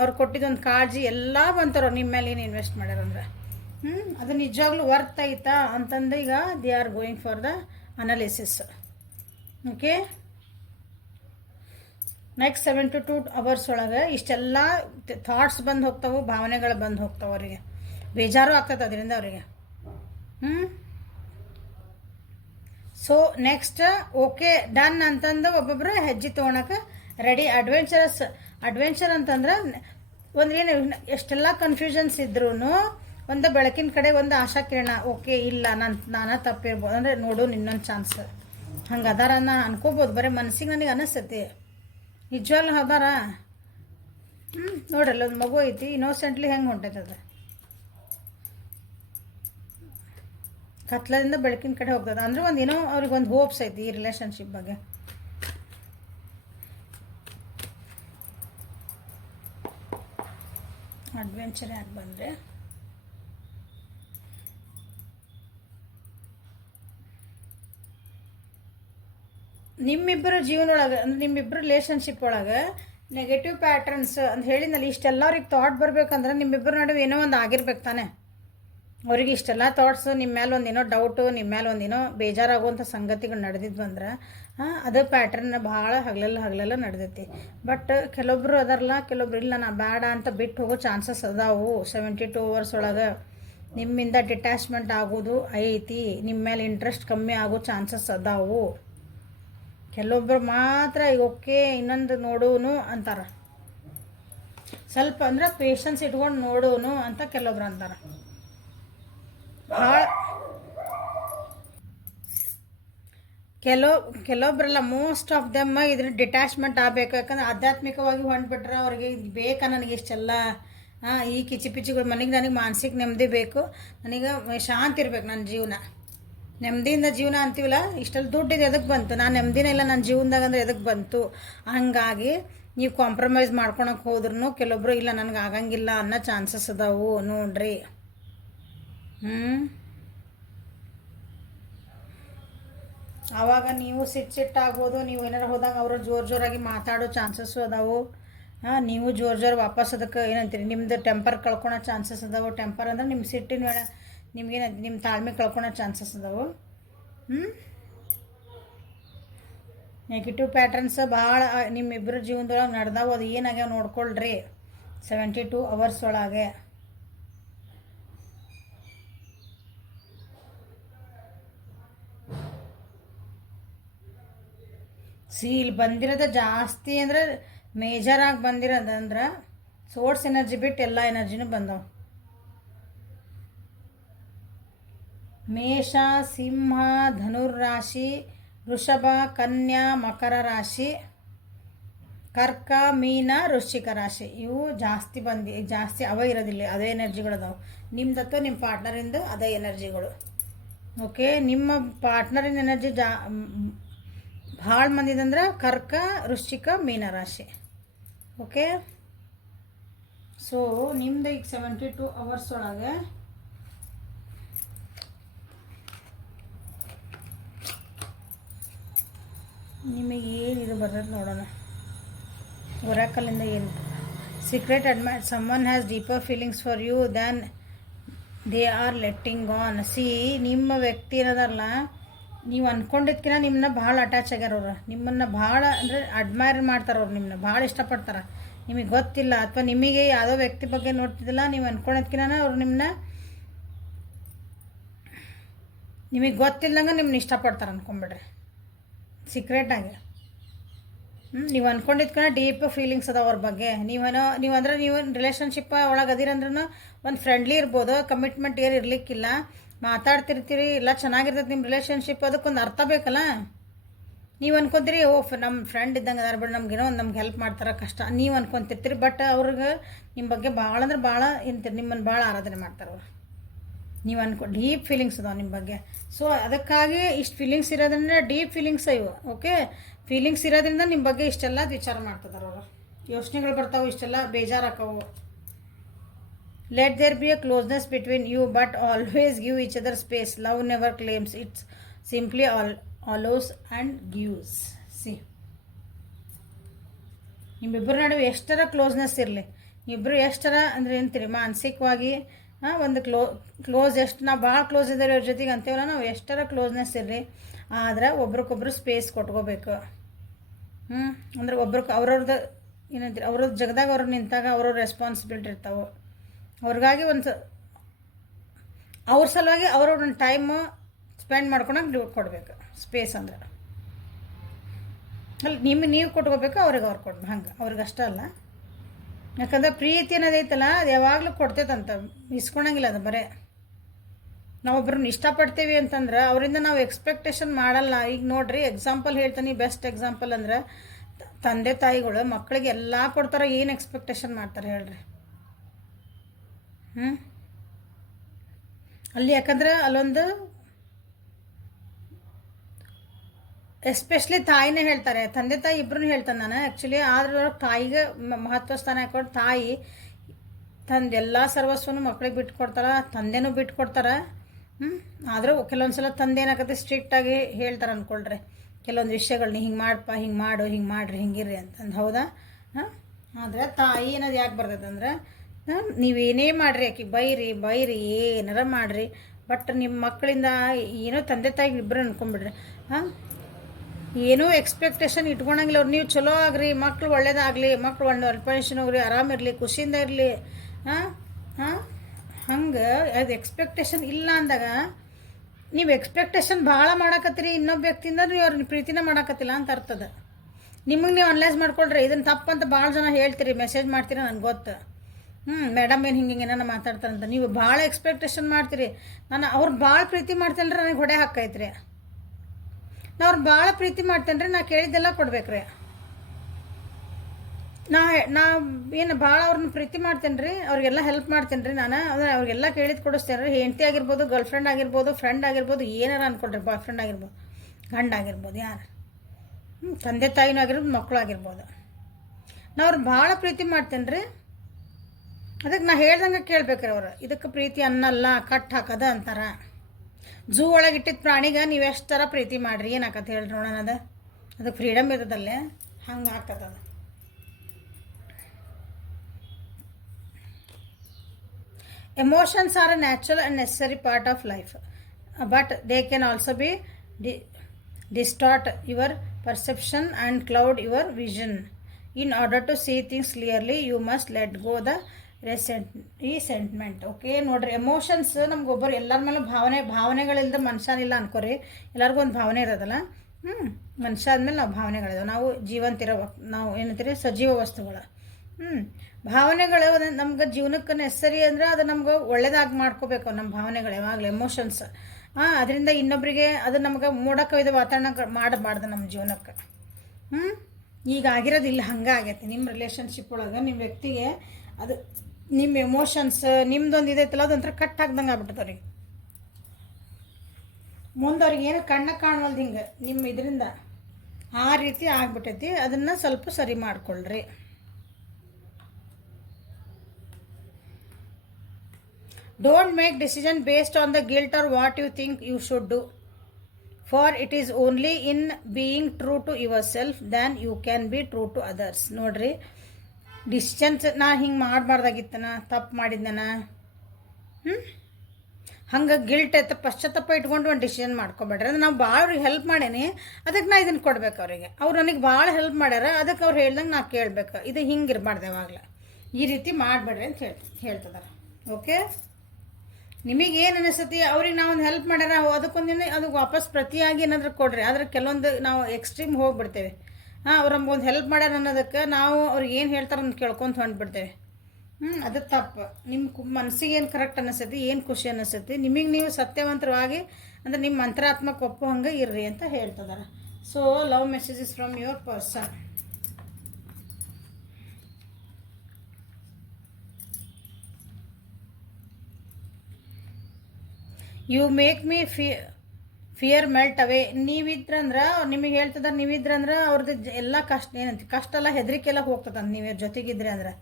ಅವ್ರು ಕೊಟ್ಟಿದ್ದೊಂದು ಕಾಳಜಿ ಎಲ್ಲ ಬಂತಾರ ನಿಮ್ಮ ಮೇಲೆ ಏನು ಇನ್ವೆಸ್ಟ್ ಮಾಡ್ಯಾರಂದ್ರೆ. ಅದು ನಿಜವಾಗ್ಲೂ ವರ್ತ್ ಆಯ್ತಾ ಅಂತಂದು ಈಗ they are going for the analysis. Okay, next 7 to 2 hours ಒಳಗೆ ಇಷ್ಟೆಲ್ಲ ಥಾಟ್ಸ್ ಬಂದು ಹೋಗ್ತಾವೆ, ಭಾವನೆಗಳು ಬಂದು ಹೋಗ್ತಾವೆ. ಅವರಿಗೆ ಬೇಜಾರು ಆಗ್ತದೆ ಅದರಿಂದ ಅವರಿಗೆ. ಸೊ ನೆಕ್ಸ್ಟ್ ಓಕೆ ಡನ್ ಅಂತಂದು ಒಬ್ಬೊಬ್ಬರು ಹೆಜ್ಜೆ ತೊಗೊಳಕ್ಕೆ ರೆಡಿ. ಅಡ್ವೆಂಚರ್ ಅಂತಂದ್ರೆ ಒಂದು ಏನು ಎಷ್ಟೆಲ್ಲ ಕನ್ಫ್ಯೂಷನ್ಸ್ ಇದ್ರೂ ಒಂದು ಬೆಳಕಿನ ಕಡೆ ಒಂದು ಆಶಾ ಕಿರಣ. ಓಕೆ, ಇಲ್ಲ ನಾನು ತಪ್ಪಿರ್ಬೋದು ಅಂದರೆ ನೋಡು ಇನ್ನೊಂದು ಚಾನ್ಸ್, ಹಂಗೆ ಅದಾರ ಅನ್ಕೋಬೋದು. ಬರೀ ಮನಸ್ಸಿಗೆ ನನಗೆ ಅನ್ನಿಸ್ತೈತಿ, ನಿಜವಾಗ್ಲೂ ಅದಾರ. ನೋಡ್ರಲ್ಲ, ಒಂದು ಮಗು ಐತಿ, ಇನ್ನೋಸೆಂಟ್ಲಿ ಹೆಂಗೆ ಹೊಂಟೈತದ, ಕತ್ಲದಿಂದ ಬೆಳಕಿನ ಕಡೆ ಹೋಗ್ತದೆ ಅಂದ್ರೆ ಒಂದು ಏನೋ ಅವ್ರಿಗೆ ಒಂದು ಹೋಪ್ಸ್ ಐತಿ ಈ ರಿಲೇಷನ್ಶಿಪ್ ಬಗ್ಗೆ. ಅಡ್ವೆಂಚರ್ ಯಾಕೆ ಬಂದರೆ, ನಿಮ್ಮಿಬ್ಬರ ಜೀವನ ಒಳಗೆ ಅಂದ್ರೆ ನಿಮ್ಮಿಬ್ಬರು ರಿಲೇಷನ್ಶಿಪ್ ಒಳಗೆ ನೆಗೆಟಿವ್ ಪ್ಯಾಟ್ರನ್ಸ್ ಅಂತ ಹೇಳಿದ್ನಲ್ಲಿ ಇಷ್ಟೆಲ್ಲ ಅವ್ರಿಗೆ ಥಾಟ್ ಬರ್ಬೇಕಂದ್ರೆ ನಿಮ್ಮಿಬ್ಬರ ನಡುವೆ ಏನೋ ಒಂದು ಆಗಿರ್ಬೇಕು ತಾನೆ. ಅವ್ರಿಗೆ ಇಷ್ಟೆಲ್ಲ ಥಾಟ್ಸು, ನಿಮ್ಮ ಮೇಲೆ ಒಂದೇನೋ ಡೌಟು, ನಿಮ್ಮ ಮೇಲೆ ಒಂದೇನೋ ಬೇಜಾರಾಗುವಂಥ ಸಂಗತಿಗಳು ನಡೆದಿದ್ವು ಅಂದ್ರೆ ಅದು ಪ್ಯಾಟ್ರನ್ನ ಭಾಳ ಹಗಲೆಲ್ಲ ನಡೆದೈತಿ. ಬಟ್ ಕೆಲವೊಬ್ರು ಅದಾರಲ್ಲ, ಕೆಲವೊಬ್ರು ಇಲ್ಲ ನಾ ಬೇಡ ಅಂತ ಬಿಟ್ಟು ಹೋಗೋ ಚಾನ್ಸಸ್ ಅದಾವು. 72 hours ಒಳಗೆ ನಿಮ್ಮಿಂದ ಡಿಟ್ಯಾಚ್ಮೆಂಟ್ ಆಗೋದು ಐತಿ, ನಿಮ್ಮ ಮೇಲೆ ಇಂಟ್ರೆಸ್ಟ್ ಕಮ್ಮಿ ಆಗೋ ಚಾನ್ಸಸ್ ಅದಾವು. ಕೆಲವೊಬ್ರು ಮಾತ್ರ ಓಕೆ ಇನ್ನೊಂದು ನೋಡೋನು ಅಂತಾರೆ, ಸ್ವಲ್ಪ ಅಂದ್ರೆ ಪೇಷನ್ಸ್ ಇಟ್ಕೊಂಡು ನೋಡೋನು ಅಂತ ಕೆಲವೊಬ್ರು ಅಂತಾರೆ. ಭಾಳ ಕೆಲವೊಬ್ರಲ್ಲ, ಮೋಸ್ಟ್ ಆಫ್ ದಮ್ ಇದ್ರ ಡಿಟ್ಯಾಚ್ಮೆಂಟ್ ಆಗಬೇಕು. ಯಾಕಂದ್ರೆ ಆಧ್ಯಾತ್ಮಿಕವಾಗಿ ಹೊಂಟ್ಬಿಟ್ರೆ ಅವ್ರಿಗೆ ಇದು ಬೇಕಾ ನನಗೆ ಇಷ್ಟೆಲ್ಲ ಈ ಕಿಚಿ ಪಿಚಿಗಳು ಮನೆಗೆ ನನಗೆ ಮಾನಸಿಕ ನೆಮ್ಮದಿ ಬೇಕು, ನನಗೆ ಶಾಂತಿ ಇರ್ಬೇಕು, ನನ್ನ ಜೀವನ ನೆಮ್ಮದಿಯಿಂದ ಜೀವನ ಅಂತೀವಲ್ಲ, ಇಷ್ಟೆಲ್ಲ ದುಡ್ಡಿದ್ದು ಎದಕ್ಕೆ ಬಂತು, ನಾನು ನೆಮ್ಮದಿನೇ ಇಲ್ಲ ನನ್ನ ಜೀವನದಾಗ ಅಂದ್ರೆ ಎದಕ್ಕೆ ಬಂತು. ಹಂಗಾಗಿ ನೀವು ಕಾಂಪ್ರಮೈಸ್ ಮಾಡ್ಕೊಳಕ್ಕೆ ಹೋದ್ರೂ ಕೆಲವೊಬ್ರು ಇಲ್ಲ ನನಗೆ ಆಗಂಗಿಲ್ಲ ಅನ್ನೋ ಚಾನ್ಸಸ್ ಅದಾವು ನೋಡ್ರಿ. ಆವಾಗ ನೀವು ಸಿಟ್ಟಾಗ್ಬೋದು. ನೀವು ಏನಾರು ಹೋದಾಗ ಅವರು ಜೋರಾಗಿ ಮಾತಾಡೋ ಚಾನ್ಸಸ್ಸು ಅದಾವು. ನೀವು ಜೋರು ವಾಪಸ್ ಅದಕ್ಕೆ ಏನಂತೀರಿ, ನಿಮ್ಮದು ಟೆಂಪರ್ ಕಳ್ಕೊಳೋ ಚಾನ್ಸಸ್ ಅದಾವು. ಟೆಂಪರ್ ಅಂದ್ರೆ ನಿಮ್ಮ ಸಿಟ್ಟಿನ ನಿಮ್ಗೇನು ನಿಮ್ಮ ತಾಳ್ಮೆ ಕಳ್ಕೊಳೋ ಚಾನ್ಸಸ್ ಅದಾವು. ನೆಗೆಟಿವ್ ಪ್ಯಾಟರ್ನ್ಸ್ ಭಾಳ ನಿಮ್ಮಿಬ್ಬರ ಜೀವನದೊಳಗೆ ನಡೆದಾವು. ಅದು ಏನಾಗ್ಯಾವ ನೋಡ್ಕೊಳ್ರಿ 72 hours ಒಳಗೆ. ಇಲ್ಲಿ ಬಂದಿರೋದು ಜಾಸ್ತಿ ಅಂದ್ರೆ ಮೇಜರಾಗಿ ಬಂದಿರೋದಂದ್ರೆ ಸೋರ್ಸ್ ಎನರ್ಜಿ ಬಿಟ್ಟು ಎಲ್ಲ ಎನರ್ಜಿನೂ ಬಂದವು. ಮೇಷ, ಸಿಂಹ, ಧನುರ್ ರಾಶಿ, ವೃಷಭ, ಕನ್ಯಾ, ಮಕರ ರಾಶಿ, ಕರ್ಕ, ಮೀನ, ವೃಶ್ಚಿಕ ರಾಶಿ ಇವು ಜಾಸ್ತಿ ಅವ ಇರೋದಿಲ್ಲ. ಅದೇ ಎನರ್ಜಿಗಳು ಅದಾವೆ ನಿಮ್ದತ್ತು, ನಿಮ್ಮ ಪಾರ್ಟ್ನರಿಂದ ಅದೇ ಎನರ್ಜಿಗಳು. ಓಕೆ, ನಿಮ್ಮ ಪಾರ್ಟ್ನರಿನ ಎನರ್ಜಿ ಭಾಳ ಮಂದಿದಂದ್ರೆ ಕರ್ಕ, ವೃಶ್ಚಿಕ, ಮೀನ ರಾಶಿ. ಓಕೆ, ಸೊ ನಿಮ್ದು ಈಗ 72 hours ಒಳಗೆ ನಿಮಗೆ ಏನಿದು ಬರ್ತದೆ ನೋಡೋಣ. ಒರಾಕಲಿಂದ ಏನು secret admirer someone has deeper feelings for you than they are letting on. See ನಿಮ್ಮ ವ್ಯಕ್ತಿ ಏನದಲ್ಲ, ನೀವು ಅಂದ್ಕೊಂಡಿದ್ಕಿನ ನಿಮ್ಮನ್ನ ಭಾಳ ಅಟ್ಯಾಚ್ ಆಗ್ಯಾರ ಅವ್ರು, ನಿಮ್ಮನ್ನು ಭಾಳ ಅಂದರೆ ಅಡ್ಮೈರ್ ಮಾಡ್ತಾರೆ ಅವ್ರು, ನಿಮ್ಮನ್ನ ಭಾಳ ಇಷ್ಟಪಡ್ತಾರೆ. ನಿಮಗೆ ಗೊತ್ತಿಲ್ಲ ಅಥವಾ ನಿಮಗೆ ಯಾವುದೋ ವ್ಯಕ್ತಿ ಬಗ್ಗೆ ನೋಡ್ತಿದ್ದಿಲ್ಲ, ನೀವು ಅಂದ್ಕೊಂಡಿದ್ಕಿನ ಅವ್ರು ನಿಮಗೆ ಗೊತ್ತಿಲ್ಲದಂಗೆ ನಿಮ್ಮನ್ನ ಇಷ್ಟಪಡ್ತಾರೆ ಅಂದ್ಕೊಂಬಿಡ್ರಿ ಸೀಕ್ರೆಟಾಗಿ. ನೀವು ಅಂದ್ಕೊಂಡಿದ್ಕನ ಡೀಪ್ ಫೀಲಿಂಗ್ಸ್ ಅದಾವ ಅವ್ರ ಬಗ್ಗೆ. ನೀವು ರಿಲೇಷನ್ಶಿಪ್ ಒಳಗೆ ಅದಿರಂದ್ರೂ ಒಂದು ಫ್ರೆಂಡ್ಲಿ ಇರ್ಬೋದು, ಕಮಿಟ್ಮೆಂಟ್ ಏನು ಇರಲಿಕ್ಕಿಲ್ಲ, ಮಾತಾಡ್ತಿರ್ತೀರಿ, ಎಲ್ಲ ಚೆನ್ನಾಗಿರ್ತೈತೆ ನಿಮ್ಮ ರಿಲೇಷನ್ಶಿಪ್. ಅದಕ್ಕೊಂದು ಅರ್ಥ ಬೇಕಲ್ಲ. ನೀವು ಅನ್ಕೊತೀರಿ ನಮ್ಮ ಫ್ರೆಂಡ್ ಇದ್ದಂಗೆ ಅದಾರ ಬಿಡು, ನಮ್ಗೇನೋ ಒಂದು ನಮ್ಗೆ ಹೆಲ್ಪ್ ಮಾಡ್ತಾರೆ ಕಷ್ಟ ನೀವು ಅನ್ಕೊತಿರ್ತೀರಿ. ಬಟ್ ಅವ್ರಿಗೆ ನಿಮ್ಮ ಬಗ್ಗೆ ಭಾಳ ಅಂದ್ರೆ ಭಾಳ ನಿಮ್ಮನ್ನು ಭಾಳ ಆರಾಧನೆ ಮಾಡ್ತಾರೆ ಅವ್ರು. ನೀವು ಡೀಪ್ ಫೀಲಿಂಗ್ಸ್ ಅದಾವೆ ನಿಮ್ಮ ಬಗ್ಗೆ. ಸೊ ಅದಕ್ಕಾಗಿ ಇಷ್ಟು ಫೀಲಿಂಗ್ಸ್ ಇರೋದ್ರಿಂದ ಡೀಪ್ ಫೀಲಿಂಗ್ಸ್ ಇವು. ಓಕೆ, ಫೀಲಿಂಗ್ಸ್ ಇರೋದ್ರಿಂದ ನಿಮ್ಮ ಬಗ್ಗೆ ಇಷ್ಟೆಲ್ಲ ವಿಚಾರ ಮಾಡ್ತಿದ್ದಾರೆ ಅವರು, ಯೋಚನೆಗಳು ಬರ್ತಾವೆ, ಇಷ್ಟೆಲ್ಲ ಬೇಜಾರಾಕವು. Let there be a closeness between you but always give each other space. Love never claims, it's simply allows and gives. ಸಿ ನಿಮ್ಮಿಬ್ಬರ ನಡುವೆ ಎಷ್ಟರ ಕ್ಲೋಸ್ನೆಸ್ ಇರಲಿ, ಇಬ್ಬರು ಎಷ್ಟರ ಅಂದರೆ ಅಂತೀರಿ ಮಾನಸಿಕವಾಗಿ ಒಂದು ಕ್ಲೋಸ್ ಎಷ್ಟು ನಾವು ಭಾಳ ಕ್ಲೋಸ್ ಇದ್ದಾರೆ ಅವ್ರ ಜೊತೆಗೆ ಅಂತೀವಲ್ಲ, ನಾವು ಎಷ್ಟರ ಕ್ಲೋಸ್ನೆಸ್ ಇರಲಿ, ಆದರೆ ಒಬ್ರಿಗೊಬ್ರು ಸ್ಪೇಸ್ ಕೊಟ್ಕೋಬೇಕು. ಅಂದ್ರೆ ಅವ್ರವ್ರದ್ದು ಏನಂತೀರಿ, ಅವ್ರವ್ರ ಜಗದಾಗ ಅವ್ರು ನಿಂತಾಗ ಅವ್ರವ್ರ ರೆಸ್ಪಾನ್ಸಿಬಿಲಿಟಿ ಇರ್ತಾವೆ. ಅವ್ರಿಗಾಗಿ ಅವ್ರ ಸಲುವಾಗಿ ಅವ್ರವ್ರ ಟೈಮು ಸ್ಪೆಂಡ್ ಮಾಡ್ಕೊಳಕ್ಕೆ ಕೊಡಬೇಕು ಸ್ಪೇಸ್. ಅಂದ್ರೆ ಅಲ್ಲಿ ನೀವು ಕೊಟ್ಕೋಬೇಕು, ಅವ್ರಿಗೆ ಅವ್ರು ಕೊಡ್ಬೇಕು, ಹಂಗೆ ಅವ್ರಿಗೆ ಅಷ್ಟೇ ಅಲ್ಲ. ಯಾಕಂದ್ರೆ ಪ್ರೀತಿ ಅನ್ನೋದೈತಲ್ಲ, ಅದು ಯಾವಾಗಲೂ ಕೊಡ್ತೈತಂತ, ಇಸ್ಕೊಳಂಗಿಲ್ಲ. ಅದು ಬರೇ ನಾವೊಬ್ಬರನ್ನ ಇಷ್ಟಪಡ್ತೀವಿ ಅಂತಂದ್ರೆ ಅವರಿಂದ ನಾವು ಎಕ್ಸ್ಪೆಕ್ಟೇಷನ್ ಮಾಡಲ್ಲ. ಈಗ ನೋಡ್ರಿ, ಎಕ್ಸಾಂಪಲ್ ಹೇಳ್ತೀನಿ, ಬೆಸ್ಟ್ ಎಕ್ಸಾಂಪಲ್ ಅಂದ್ರೆ ತಂದೆ ತಾಯಿಗಳು ಮಕ್ಕಳಿಗೆ ಎಲ್ಲ ಕೊಡ್ತಾರೆ, ಏನು ಎಕ್ಸ್ಪೆಕ್ಟೇಷನ್ ಮಾಡ್ತಾರೆ ಹೇಳ್ರಿ? ಅಲ್ಲಿ ಯಾಕಂದ್ರೆ ಅಲ್ಲೊಂದು ಎಸ್ಪೆಷಲಿ ತಾಯಿನೇ ಹೇಳ್ತಾರೆ, ತಂದೆ ತಾಯಿ ಇಬ್ಬರೂ ಹೇಳ್ತಾನೆ ನಾನು ಆ್ಯಕ್ಚುಲಿ. ಆದ್ರೊಳಗೆ ತಾಯಿಗೆ ಮಹತ್ವ ಸ್ಥಾನ ಹಾಕೊಂಡು ತಾಯಿ ಎಲ್ಲ ಸರ್ವಸ್ವನು ಮಕ್ಳಿಗೆ ಬಿಟ್ಕೊಡ್ತಾರೆ, ತಂದೆನೂ ಬಿಟ್ಕೊಡ್ತಾರೆ. ಆದರೂ ಕೆಲವೊಂದು ಸಲ ತಂದೆ ಏನಾಗುತ್ತೆ ಸ್ಟ್ರಿಕ್ಟಾಗಿ ಹೇಳ್ತಾರೆ ಅಂದ್ಕೊಳ್ರಿ ಕೆಲವೊಂದು ವಿಷಯಗಳನ್ನ, ಹಿಂಗೆ ಮಾಡಪ್ಪ, ಹಿಂಗೆ ಮಾಡು, ಹಿಂಗೆ ಮಾಡಿರಿ, ಹಿಂಗಿರ್ರಿ ಅಂತಂದು. ಹೌದಾ? ಆದರೆ ತಾಯಿ ಅನ್ನೋದು ಯಾಕೆ ಬರ್ತೈತೆ ಅಂದ್ರೆ, ನೀವೇನೇ ಮಾಡಿರಿ, ಆಕೆ ಬೈರಿ ಏನಾರ ಮಾಡಿರಿ, ಬಟ್ ನಿಮ್ಮ ಮಕ್ಕಳಿಂದ ಏನೋ ತಂದೆ ತಾಯಿಗೆ ಇಬ್ಬರು ಅನ್ಕೊಂಬಿಡ್ರಿ, ಏನೂ ಎಕ್ಸ್ಪೆಕ್ಟೇಷನ್ ಇಟ್ಕೊಳಂಗಿಲ್ಲ ಅವ್ರು. ನೀವು ಚಲೋ ಆಗ್ರಿ, ಮಕ್ಳು ಒಳ್ಳೇದಾಗಲಿ, ಮಕ್ಳು ಅಲ್ಪೇಷನ್ ಹೋಗ್ರಿ, ಆರಾಮಿರಲಿ, ಖುಷಿಯಿಂದ ಇರಲಿ, ಹಂಗೆ ಅದು ಎಕ್ಸ್ಪೆಕ್ಟೇಷನ್ ಇಲ್ಲ ಅಂದಾಗ ನೀವು ಎಕ್ಸ್ಪೆಕ್ಟೇಷನ್ ಭಾಳ ಮಾಡಕತ್ತೀರಿ ಇನ್ನೊಬ್ಬ ವ್ಯಕ್ತಿಯಿಂದ, ನೀವು ಅವ್ರನ್ನ ಪ್ರೀತಿನ ಮಾಡಕತ್ತಿಲ್ಲ ಅಂತ ಅರ್ಥದ. ನಿಮಗೆ ನೀವು ಅನಲೈಸ್ ಮಾಡ್ಕೊಳ್ರಿ, ಇದನ್ನು ತಪ್ಪಂತ ಭಾಳ ಜನ ಹೇಳ್ತೀರಿ, ಮೆಸೇಜ್ ಮಾಡ್ತೀರಿ, ನನಗೆ ಗೊತ್ತು. ಮೇಡಮ್ ಏನು ಹಿಂಗೆ ಏನಾರ ಮಾತಾಡ್ತಾರಂತ ನೀವು ಭಾಳ ಎಕ್ಸ್ಪೆಕ್ಟೇಷನ್ ಮಾಡ್ತೀರಿ. ನಾನು ಅವ್ರು ಭಾಳ ಪ್ರೀತಿ ಮಾಡ್ತೇನೆ ರೀ, ನನಗೆ ಹೊಡೆ ಹಾಕೈತ್ರಿ. ನಾ ಅವ್ರು ಭಾಳ ಪ್ರೀತಿ ಮಾಡ್ತೇನೆ ರೀ, ನಾ ಕೇಳಿದ್ದೆಲ್ಲ ಕೊಡ್ಬೇಕ್ರಿ. ನಾ ಏನು ಭಾಳ ಅವ್ರನ್ನ ಪ್ರೀತಿ ಮಾಡ್ತೇನೆ ರೀ, ಅವ್ರಿಗೆಲ್ಲ ಹೆಲ್ಪ್ ಮಾಡ್ತೇನೆ ರೀ. ನಾನು ಅಂದರೆ ಅವ್ರಿಗೆಲ್ಲ ಕೇಳಿದ್ದು ಕೊಡಿಸ್ತೇನೆ ರೀ. ಹೆಂಡತಿ ಆಗಿರ್ಬೋದು, ಗರ್ಲ್ ಫ್ರೆಂಡ್ ಆಗಿರ್ಬೋದು, ಫ್ರೆಂಡ್ ಆಗಿರ್ಬೋದು, ಏನಾರ ಅಂದ್ಕೊಳ್ರಿ, ಬಾಯ್ ಫ್ರೆಂಡ್ ಆಗಿರ್ಬೋದು, ಗಂಡ ಆಗಿರ್ಬೋದು, ಯಾರು ತಂದೆ ತಾಯಿನೂ ಆಗಿರ್ಬೋದು, ಮಕ್ಕಳು ಆಗಿರ್ಬೋದು. ನಾ ಅವ್ರು ಭಾಳ ಪ್ರೀತಿ ಮಾಡ್ತೇನೆ ರೀ. ಅದಕ್ಕೆ ನಾ ಹೇಳ್ದಂಗೆ ಕೇಳ್ಬೇಕ್ರಿ ಅವ್ರು. ಇದಕ್ಕೆ ಪ್ರೀತಿ ಅನ್ನಲ್ಲ, ಕಟ್ ಹಾಕದ ಅಂತಾರ. ಝೂ ಒಳಗೆ ಇಟ್ಟಿದ್ದ ಪ್ರಾಣಿಗೆ ನೀವು ಎಷ್ಟು ಥರ ಪ್ರೀತಿ ಮಾಡಿರಿ, ಏನಾಕತ್ತೆ ಹೇಳ್ರಿ ನೋಡೋಣ. ಅದಕ್ಕೆ ಫ್ರೀಡಮ್ ಇರೋದಲ್ಲೇ ಹಂಗೆ ಆಗ್ತದ. Emotions are a natural and necessary part of life, but they can also be distort your perception and cloud your vision. In order to see things clearly, you must let go the resentment. Okay ನೋಡ್ರಿ, emotions ನಮ್ಗೊಬ್ಬರು ಎಲ್ಲರ ಮೇಲೂ ಭಾವನೆಗಳಿಲ್ಲದ ಮನುಷ್ಯನಿಲ್ಲ ಅನ್ಕೋರಿ. ಎಲ್ಲರಿಗೂ ಒಂದು ಭಾವನೆ ಇರೋದಲ್ಲ. ಮನುಷ್ಯ ಆದಮೇಲೆ ನಾವು ಭಾವನೆಗಳಿದಾವೆ. ನಾವು ಜೀವಂತಿರೋ, ನಾವು ಏನಂತೀರಿ ಸಜೀವ ವಸ್ತುಗಳು. ಭಾವನೆಗಳು ನಮ್ಗೆ ಜೀವನಕ್ಕೆ ನೆಸರಿ ಅಂದರೆ ಅದು ನಮ್ಗೆ ಒಳ್ಳೇದಾಗಿ ಮಾಡ್ಕೋಬೇಕು. ನಮ್ಮ ಭಾವನೆಗಳು ಯಾವಾಗಲೂ ಎಮೋಷನ್ಸ್ ಅದರಿಂದ ಇನ್ನೊಬ್ಬರಿಗೆ ಅದು ನಮ್ಗೆ ಮೋಡಕವಿದ ವಾತಾವರಣ ಮಾಡಬಾರ್ದು ನಮ್ಮ ಜೀವನಕ್ಕೆ. ಈಗ ಆಗಿರೋದಿಲ್ಲ, ಹಂಗೆ ಆಗೈತಿ ನಿಮ್ಮ ರಿಲೇಷನ್ಶಿಪ್ ಒಳಗೆ. ನಿಮ್ಮ ವ್ಯಕ್ತಿಗೆ ಅದು ನಿಮ್ಮ ಎಮೋಷನ್ಸ್ ನಿಮ್ದೊಂದು ಇದೈತಲ್ಲ, ಅದೊಂಥರ ಕಟ್ ಹಾಕ್ದಂಗೆ ಆಗ್ಬಿಟ್ಟದವ್ರಿಗೆ. ಮುಂದೆ ಅವ್ರಿಗೆ ಏನು ಕಣ್ಣ ಕಾಣವಲ್ದು ಹಿಂಗೆ ನಿಮ್ಮ ಇದರಿಂದ ಆ ರೀತಿ ಆಗ್ಬಿಟ್ಟೈತಿ. ಅದನ್ನು ಸ್ವಲ್ಪ ಸರಿ ಮಾಡ್ಕೊಳ್ರಿ. Don't make decision based on the guilt or what you think you should do. For it is only in being true to yourself then you can be true to others. ನೋಡ್ರಿ, ಡಿಸಿಷನ್ಸ್ ನಾ ಹಿಂಗೆ ಮಾಡಬಾರ್ದಾಗಿತ್ತನ, ತಪ್ಪು ಮಾಡಿದ್ದನ, ಹಂಗೆ guilt ಐತೆ ಪಶ್ಚಾತ್ತಾಪ ಇಟ್ಕೊಂಡು ಒಂದು decision ಮಾಡ್ಕೊಬೇಡ್ರಿ. ಅಂದ್ರೆ ನಾವು ಭಾಳ ಅವ್ರಿಗೆ ಹೆಲ್ಪ್ ಮಾಡೇನಿ, ಅದಕ್ಕೆ ನಾ ಇದನ್ನು ಕೊಡ್ಬೇಕು ಅವರಿಗೆ. ಅವ್ರು ನನಗೆ ಭಾಳ ಹೆಲ್ಪ್ ಮಾಡ್ಯಾರ, ಅದಕ್ಕೆ ಅವ್ರು ಹೇಳ್ದಂಗೆ ನಾ ಕೇಳಬೇಕು. ಇದು ಹಿಂಗೆ ಇರಬಾರ್ದು ಯಾವಾಗಲೇ. ಈ ರೀತಿ ಮಾಡಬೇಡ್ರಿ ಅಂತ ಹೇಳ್ತಿದ್ದಾರೆ. ಓಕೆ, ನಿಮಗೇನು ಅನಿಸ್ತತಿ, ಅವ್ರಿಗೆ ನಾವು ಒಂದು ಹೆಲ್ಪ್ ಮಾಡ್ಯಾರ, ಅದಕ್ಕೊಂದಿನ ಅದು ವಾಪಸ್ ಪ್ರತಿಯಾಗಿ ಏನಾದರೂ ಕೊಡ್ರಿ. ಆದರೆ ಕೆಲವೊಂದು ನಾವು ಎಕ್ಸ್ಟ್ರೀಮ್ ಹೋಗಿಬಿಡ್ತೇವೆ. ಅವ್ರು ನಮ್ಗೊಂದು ಹೆಲ್ಪ್ ಮಾಡ್ಯಾರ ಅನ್ನೋದಕ್ಕೆ ನಾವು ಅವ್ರಿಗೆ ಏನು ಹೇಳ್ತಾರೆ ಅಂತ ಕೇಳ್ಕೊಂತ ಹೊಂಟ್ಬಿಡ್ತೇವೆ. ಅದು ತಪ್ಪು. ನಿಮ್ಮ ಮನಸ್ಸಿಗೆ ಏನು ಕರೆಕ್ಟ್ ಅನ್ನಿಸ್ತೈತಿ, ಏನು ಖುಷಿ ಅನ್ನಿಸ್ತೈತಿ, ನಿಮಗೆ ನೀವು ಸತ್ಯವಂತರವಾಗಿ ಅಂದರೆ ನಿಮ್ಮ ಮಂತ್ರಾತ್ಮಕ ಒಪ್ಪು ಹಂಗೆ ಇರ್ರಿ ಅಂತ ಹೇಳ್ತಿದ್ದಾರೆ. So love messages from your person. You make me fear melt away. ನೀವಿದ್ರಂದ್ರೆ ನಿಮಗೆ ಹೇಳ್ತಿದ್ದಾರೆ, ನೀವಿದ್ರಂದ್ರೆ ಅವ್ರದ್ದು ಎಲ್ಲ ಕಷ್ಟ ಏನಂತ ಕಷ್ಟ ಎಲ್ಲ ಹೆದರಿಕೆ ಎಲ್ಲ ಹೋಗ್ತದಂತ ನೀವು ಜೊತೆಗಿದ್ರಿ ಅಂದ್ರೆ.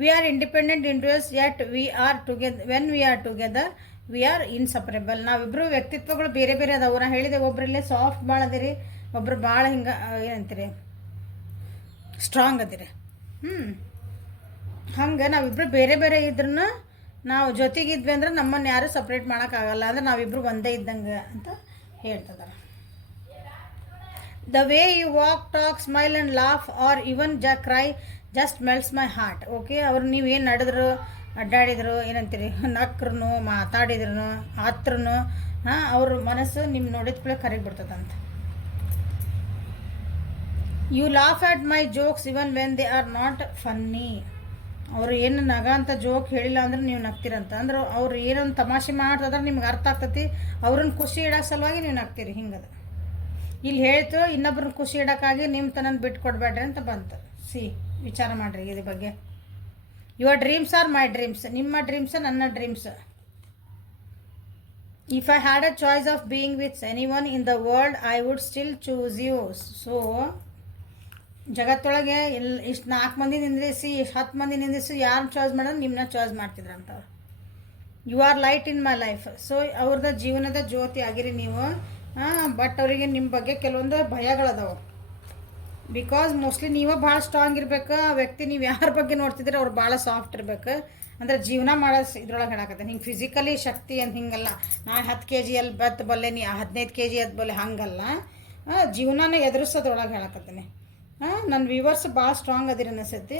We are independent individuals yet we are together. When we are together we are inseparable. ನಾವಿಬ್ಬರು ವ್ಯಕ್ತಿತ್ವಗಳು ಬೇರೆ ಬೇರೆ ಅದಾವು. ನಾ ಹೇಳಿದೆ, ಒಬ್ರಲ್ಲೇ ಸಾಫ್ಟ್ ಭಾಳ ಅದಿರಿ, ಒಬ್ರು ಭಾಳ ಹಿಂಗೆ ಏನಂತೀರಿ ಸ್ಟ್ರಾಂಗ್ ಅದಿರಿ. ಹಂಗೆ ನಾವಿಬ್ಬರು ಬೇರೆ ಬೇರೆ ಇದ್ರೂ ನಾವು ಜೊತೆಗಿದ್ವಿ ಅಂದ್ರೆ ನಮ್ಮನ್ನು ಯಾರು ಸಪ್ರೇಟ್ ಮಾಡೋಕ್ಕಾಗಲ್ಲ. ಅಂದರೆ ನಾವಿಬ್ಬರು ಒಂದೇ ಇದ್ದಂಗೆ ಅಂತ ಹೇಳ್ತಿದ್ದಾರೆ. The way you walk, talk, smile and laugh or even cry just melts my heart. Okay, ಅವ್ರು ನೀವೇನು ನಡೆದ್ರು, ಅಡ್ಡಾಡಿದ್ರು, ಏನಂತೀರಿ ನಕ್ರು, ಮಾತಾಡಿದ್ರು, ಆತ್ರೂ ಅವ್ರ ಮನಸ್ಸು ನಿಮ್ಮ ನೋಡಿದ ಕೂಡ ಕರೆಗೆ ಬಿಡ್ತದಂತ. You laugh at my jokes even when they are not funny. ಅವರು ಏನು ನಗ ಅಂತ ಜೋಕ್ ಹೇಳಿಲ್ಲ ಅಂದ್ರೆ ನೀವು ನಗ್ತೀರಂತ. ಅಂದ್ರೆ ಅವ್ರು ಏನೊಂದು ತಮಾಷೆ ಮಾಡ್ತಂದ್ರೆ ನಿಮ್ಗೆ ಅರ್ಥ ಆಗ್ತತಿ, ಅವ್ರನ್ನ ಖುಷಿ ಇಡೋಕೆ ಸಲುವಾಗಿ ನೀವು ನಗ್ತೀರಿ. ಹಿಂಗದ ಇಲ್ಲಿ ಹೇಳ್ತು, ಇನ್ನೊಬ್ರನ್ನ ಖುಷಿ ಇಡೋಕ್ಕಾಗಿ ನಿಮ್ಮ ತನನ ಬಿಟ್ಟು ಕೊಡಬೇಡ್ರಿ ಅಂತ ಬಂತು. ವಿಚಾರ ಮಾಡಿರಿ ಇದ್ರ ಬಗ್ಗೆ. Your dreams are my dreams. ನಿಮ್ಮ ಡ್ರೀಮ್ಸ್ ನನ್ನ dreams. If I had a choice of being with any one in the world I would still choose you. So ಜಗತ್ತೊಳಗೆ ಇಷ್ಟು 4 ಮಂದಿ ನಿಂದಿರಿಸಿ, 10 ಮಂದಿ ನಿಂದಿರಿಸಿ, ಯಾರು ಚಾಯ್ಸ್ ಮಾಡೋದು ನಿಮ್ಮನ್ನ ಚಾಯ್ಸ್ ಮಾಡ್ತಿದ್ರಂತವ್ರು. You are light in my life. So ಅವ್ರದ್ದು ಜೀವನದ ಜ್ಯೋತಿ ಆಗಿರಿ ನೀವು. ಬಟ್ ಅವರಿಗೆ ನಿಮ್ಮ ಬಗ್ಗೆ ಕೆಲವೊಂದು ಭಯಗಳದಾವೆ. ಬಿಕಾಸ್ ಮೋಸ್ಟ್ಲಿ ನೀವೇ ಭಾಳ ಸ್ಟ್ರಾಂಗ್ ಇರಬೇಕು. ಆ ವ್ಯಕ್ತಿ ನೀವು ಯಾರ ಬಗ್ಗೆ ನೋಡ್ತಿದ್ರೆ ಅವ್ರು ಭಾಳ ಸಾಫ್ಟ್ ಇರಬೇಕು. ಅಂದರೆ ಜೀವನ ಮಾಡೋ ಇದ್ರೊಳಗೆ ಹೇಳಕತ್ತೆ. ಹಿಂಗೆ ಫಿಸಿಕಲಿ ಶಕ್ತಿ ಅಂತ ಹಿಂಗಲ್ಲ, ನಾನು 10 kg ಅಲ್ಲಿ ಬತ್ತು ಬಲ್ಲೆ, ನೀ 15 kg ಎದ್ದು ಬಲ್ಲೆ, ಹಂಗಲ್ಲ. ಜೀವನನೇ ಎದುರಿಸೋದ್ರೊಳಗೆ ಹೇಳಕತ್ತೀನಿ. ನನ್ನ ವ್ಯೂವರ್ಸ್ ಭಾಳ ಸ್ಟ್ರಾಂಗ್ ಅದಿರಿ ಅನಿಸ್ತೈತಿ.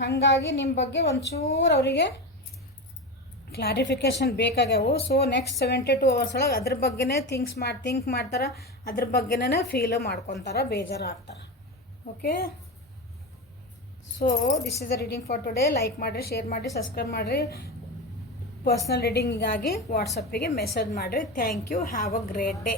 ಹಾಗಾಗಿ ನಿಮ್ಮ ಬಗ್ಗೆ ಒಂಚೂರು ಅವರಿಗೆ ಕ್ಲಾರಿಫಿಕೇಷನ್ ಬೇಕಾಗ್ಯಾವು. ಸೊ ನೆಕ್ಸ್ಟ್ 72 hours ಒಳಗೆ ಅದ್ರ ಬಗ್ಗೆನೇ ಥಿಂಕ್ ಮಾಡ್ತಾರೆ, ಅದ್ರ ಬಗ್ಗೆನೇ ಫೀಲ್ ಮಾಡ್ಕೊತಾರೆ, ಬೇಜಾರು ಆಗ್ತಾರೆ. Okay, so this is the reading for today. Like ಮಾಡಿರಿ, ಶೇರ್ ಮಾಡಿರಿ, ಸಬ್ಸ್ಕ್ರೈಬ್ ಮಾಡಿರಿ. ಪರ್ಸ್ನಲ್ ರೀಡಿಂಗಿಗಾಗಿ ವಾಟ್ಸಪ್ಪಿಗೆ ಮೆಸೇಜ್ ಮಾಡಿರಿ. Thank you. Have a great day.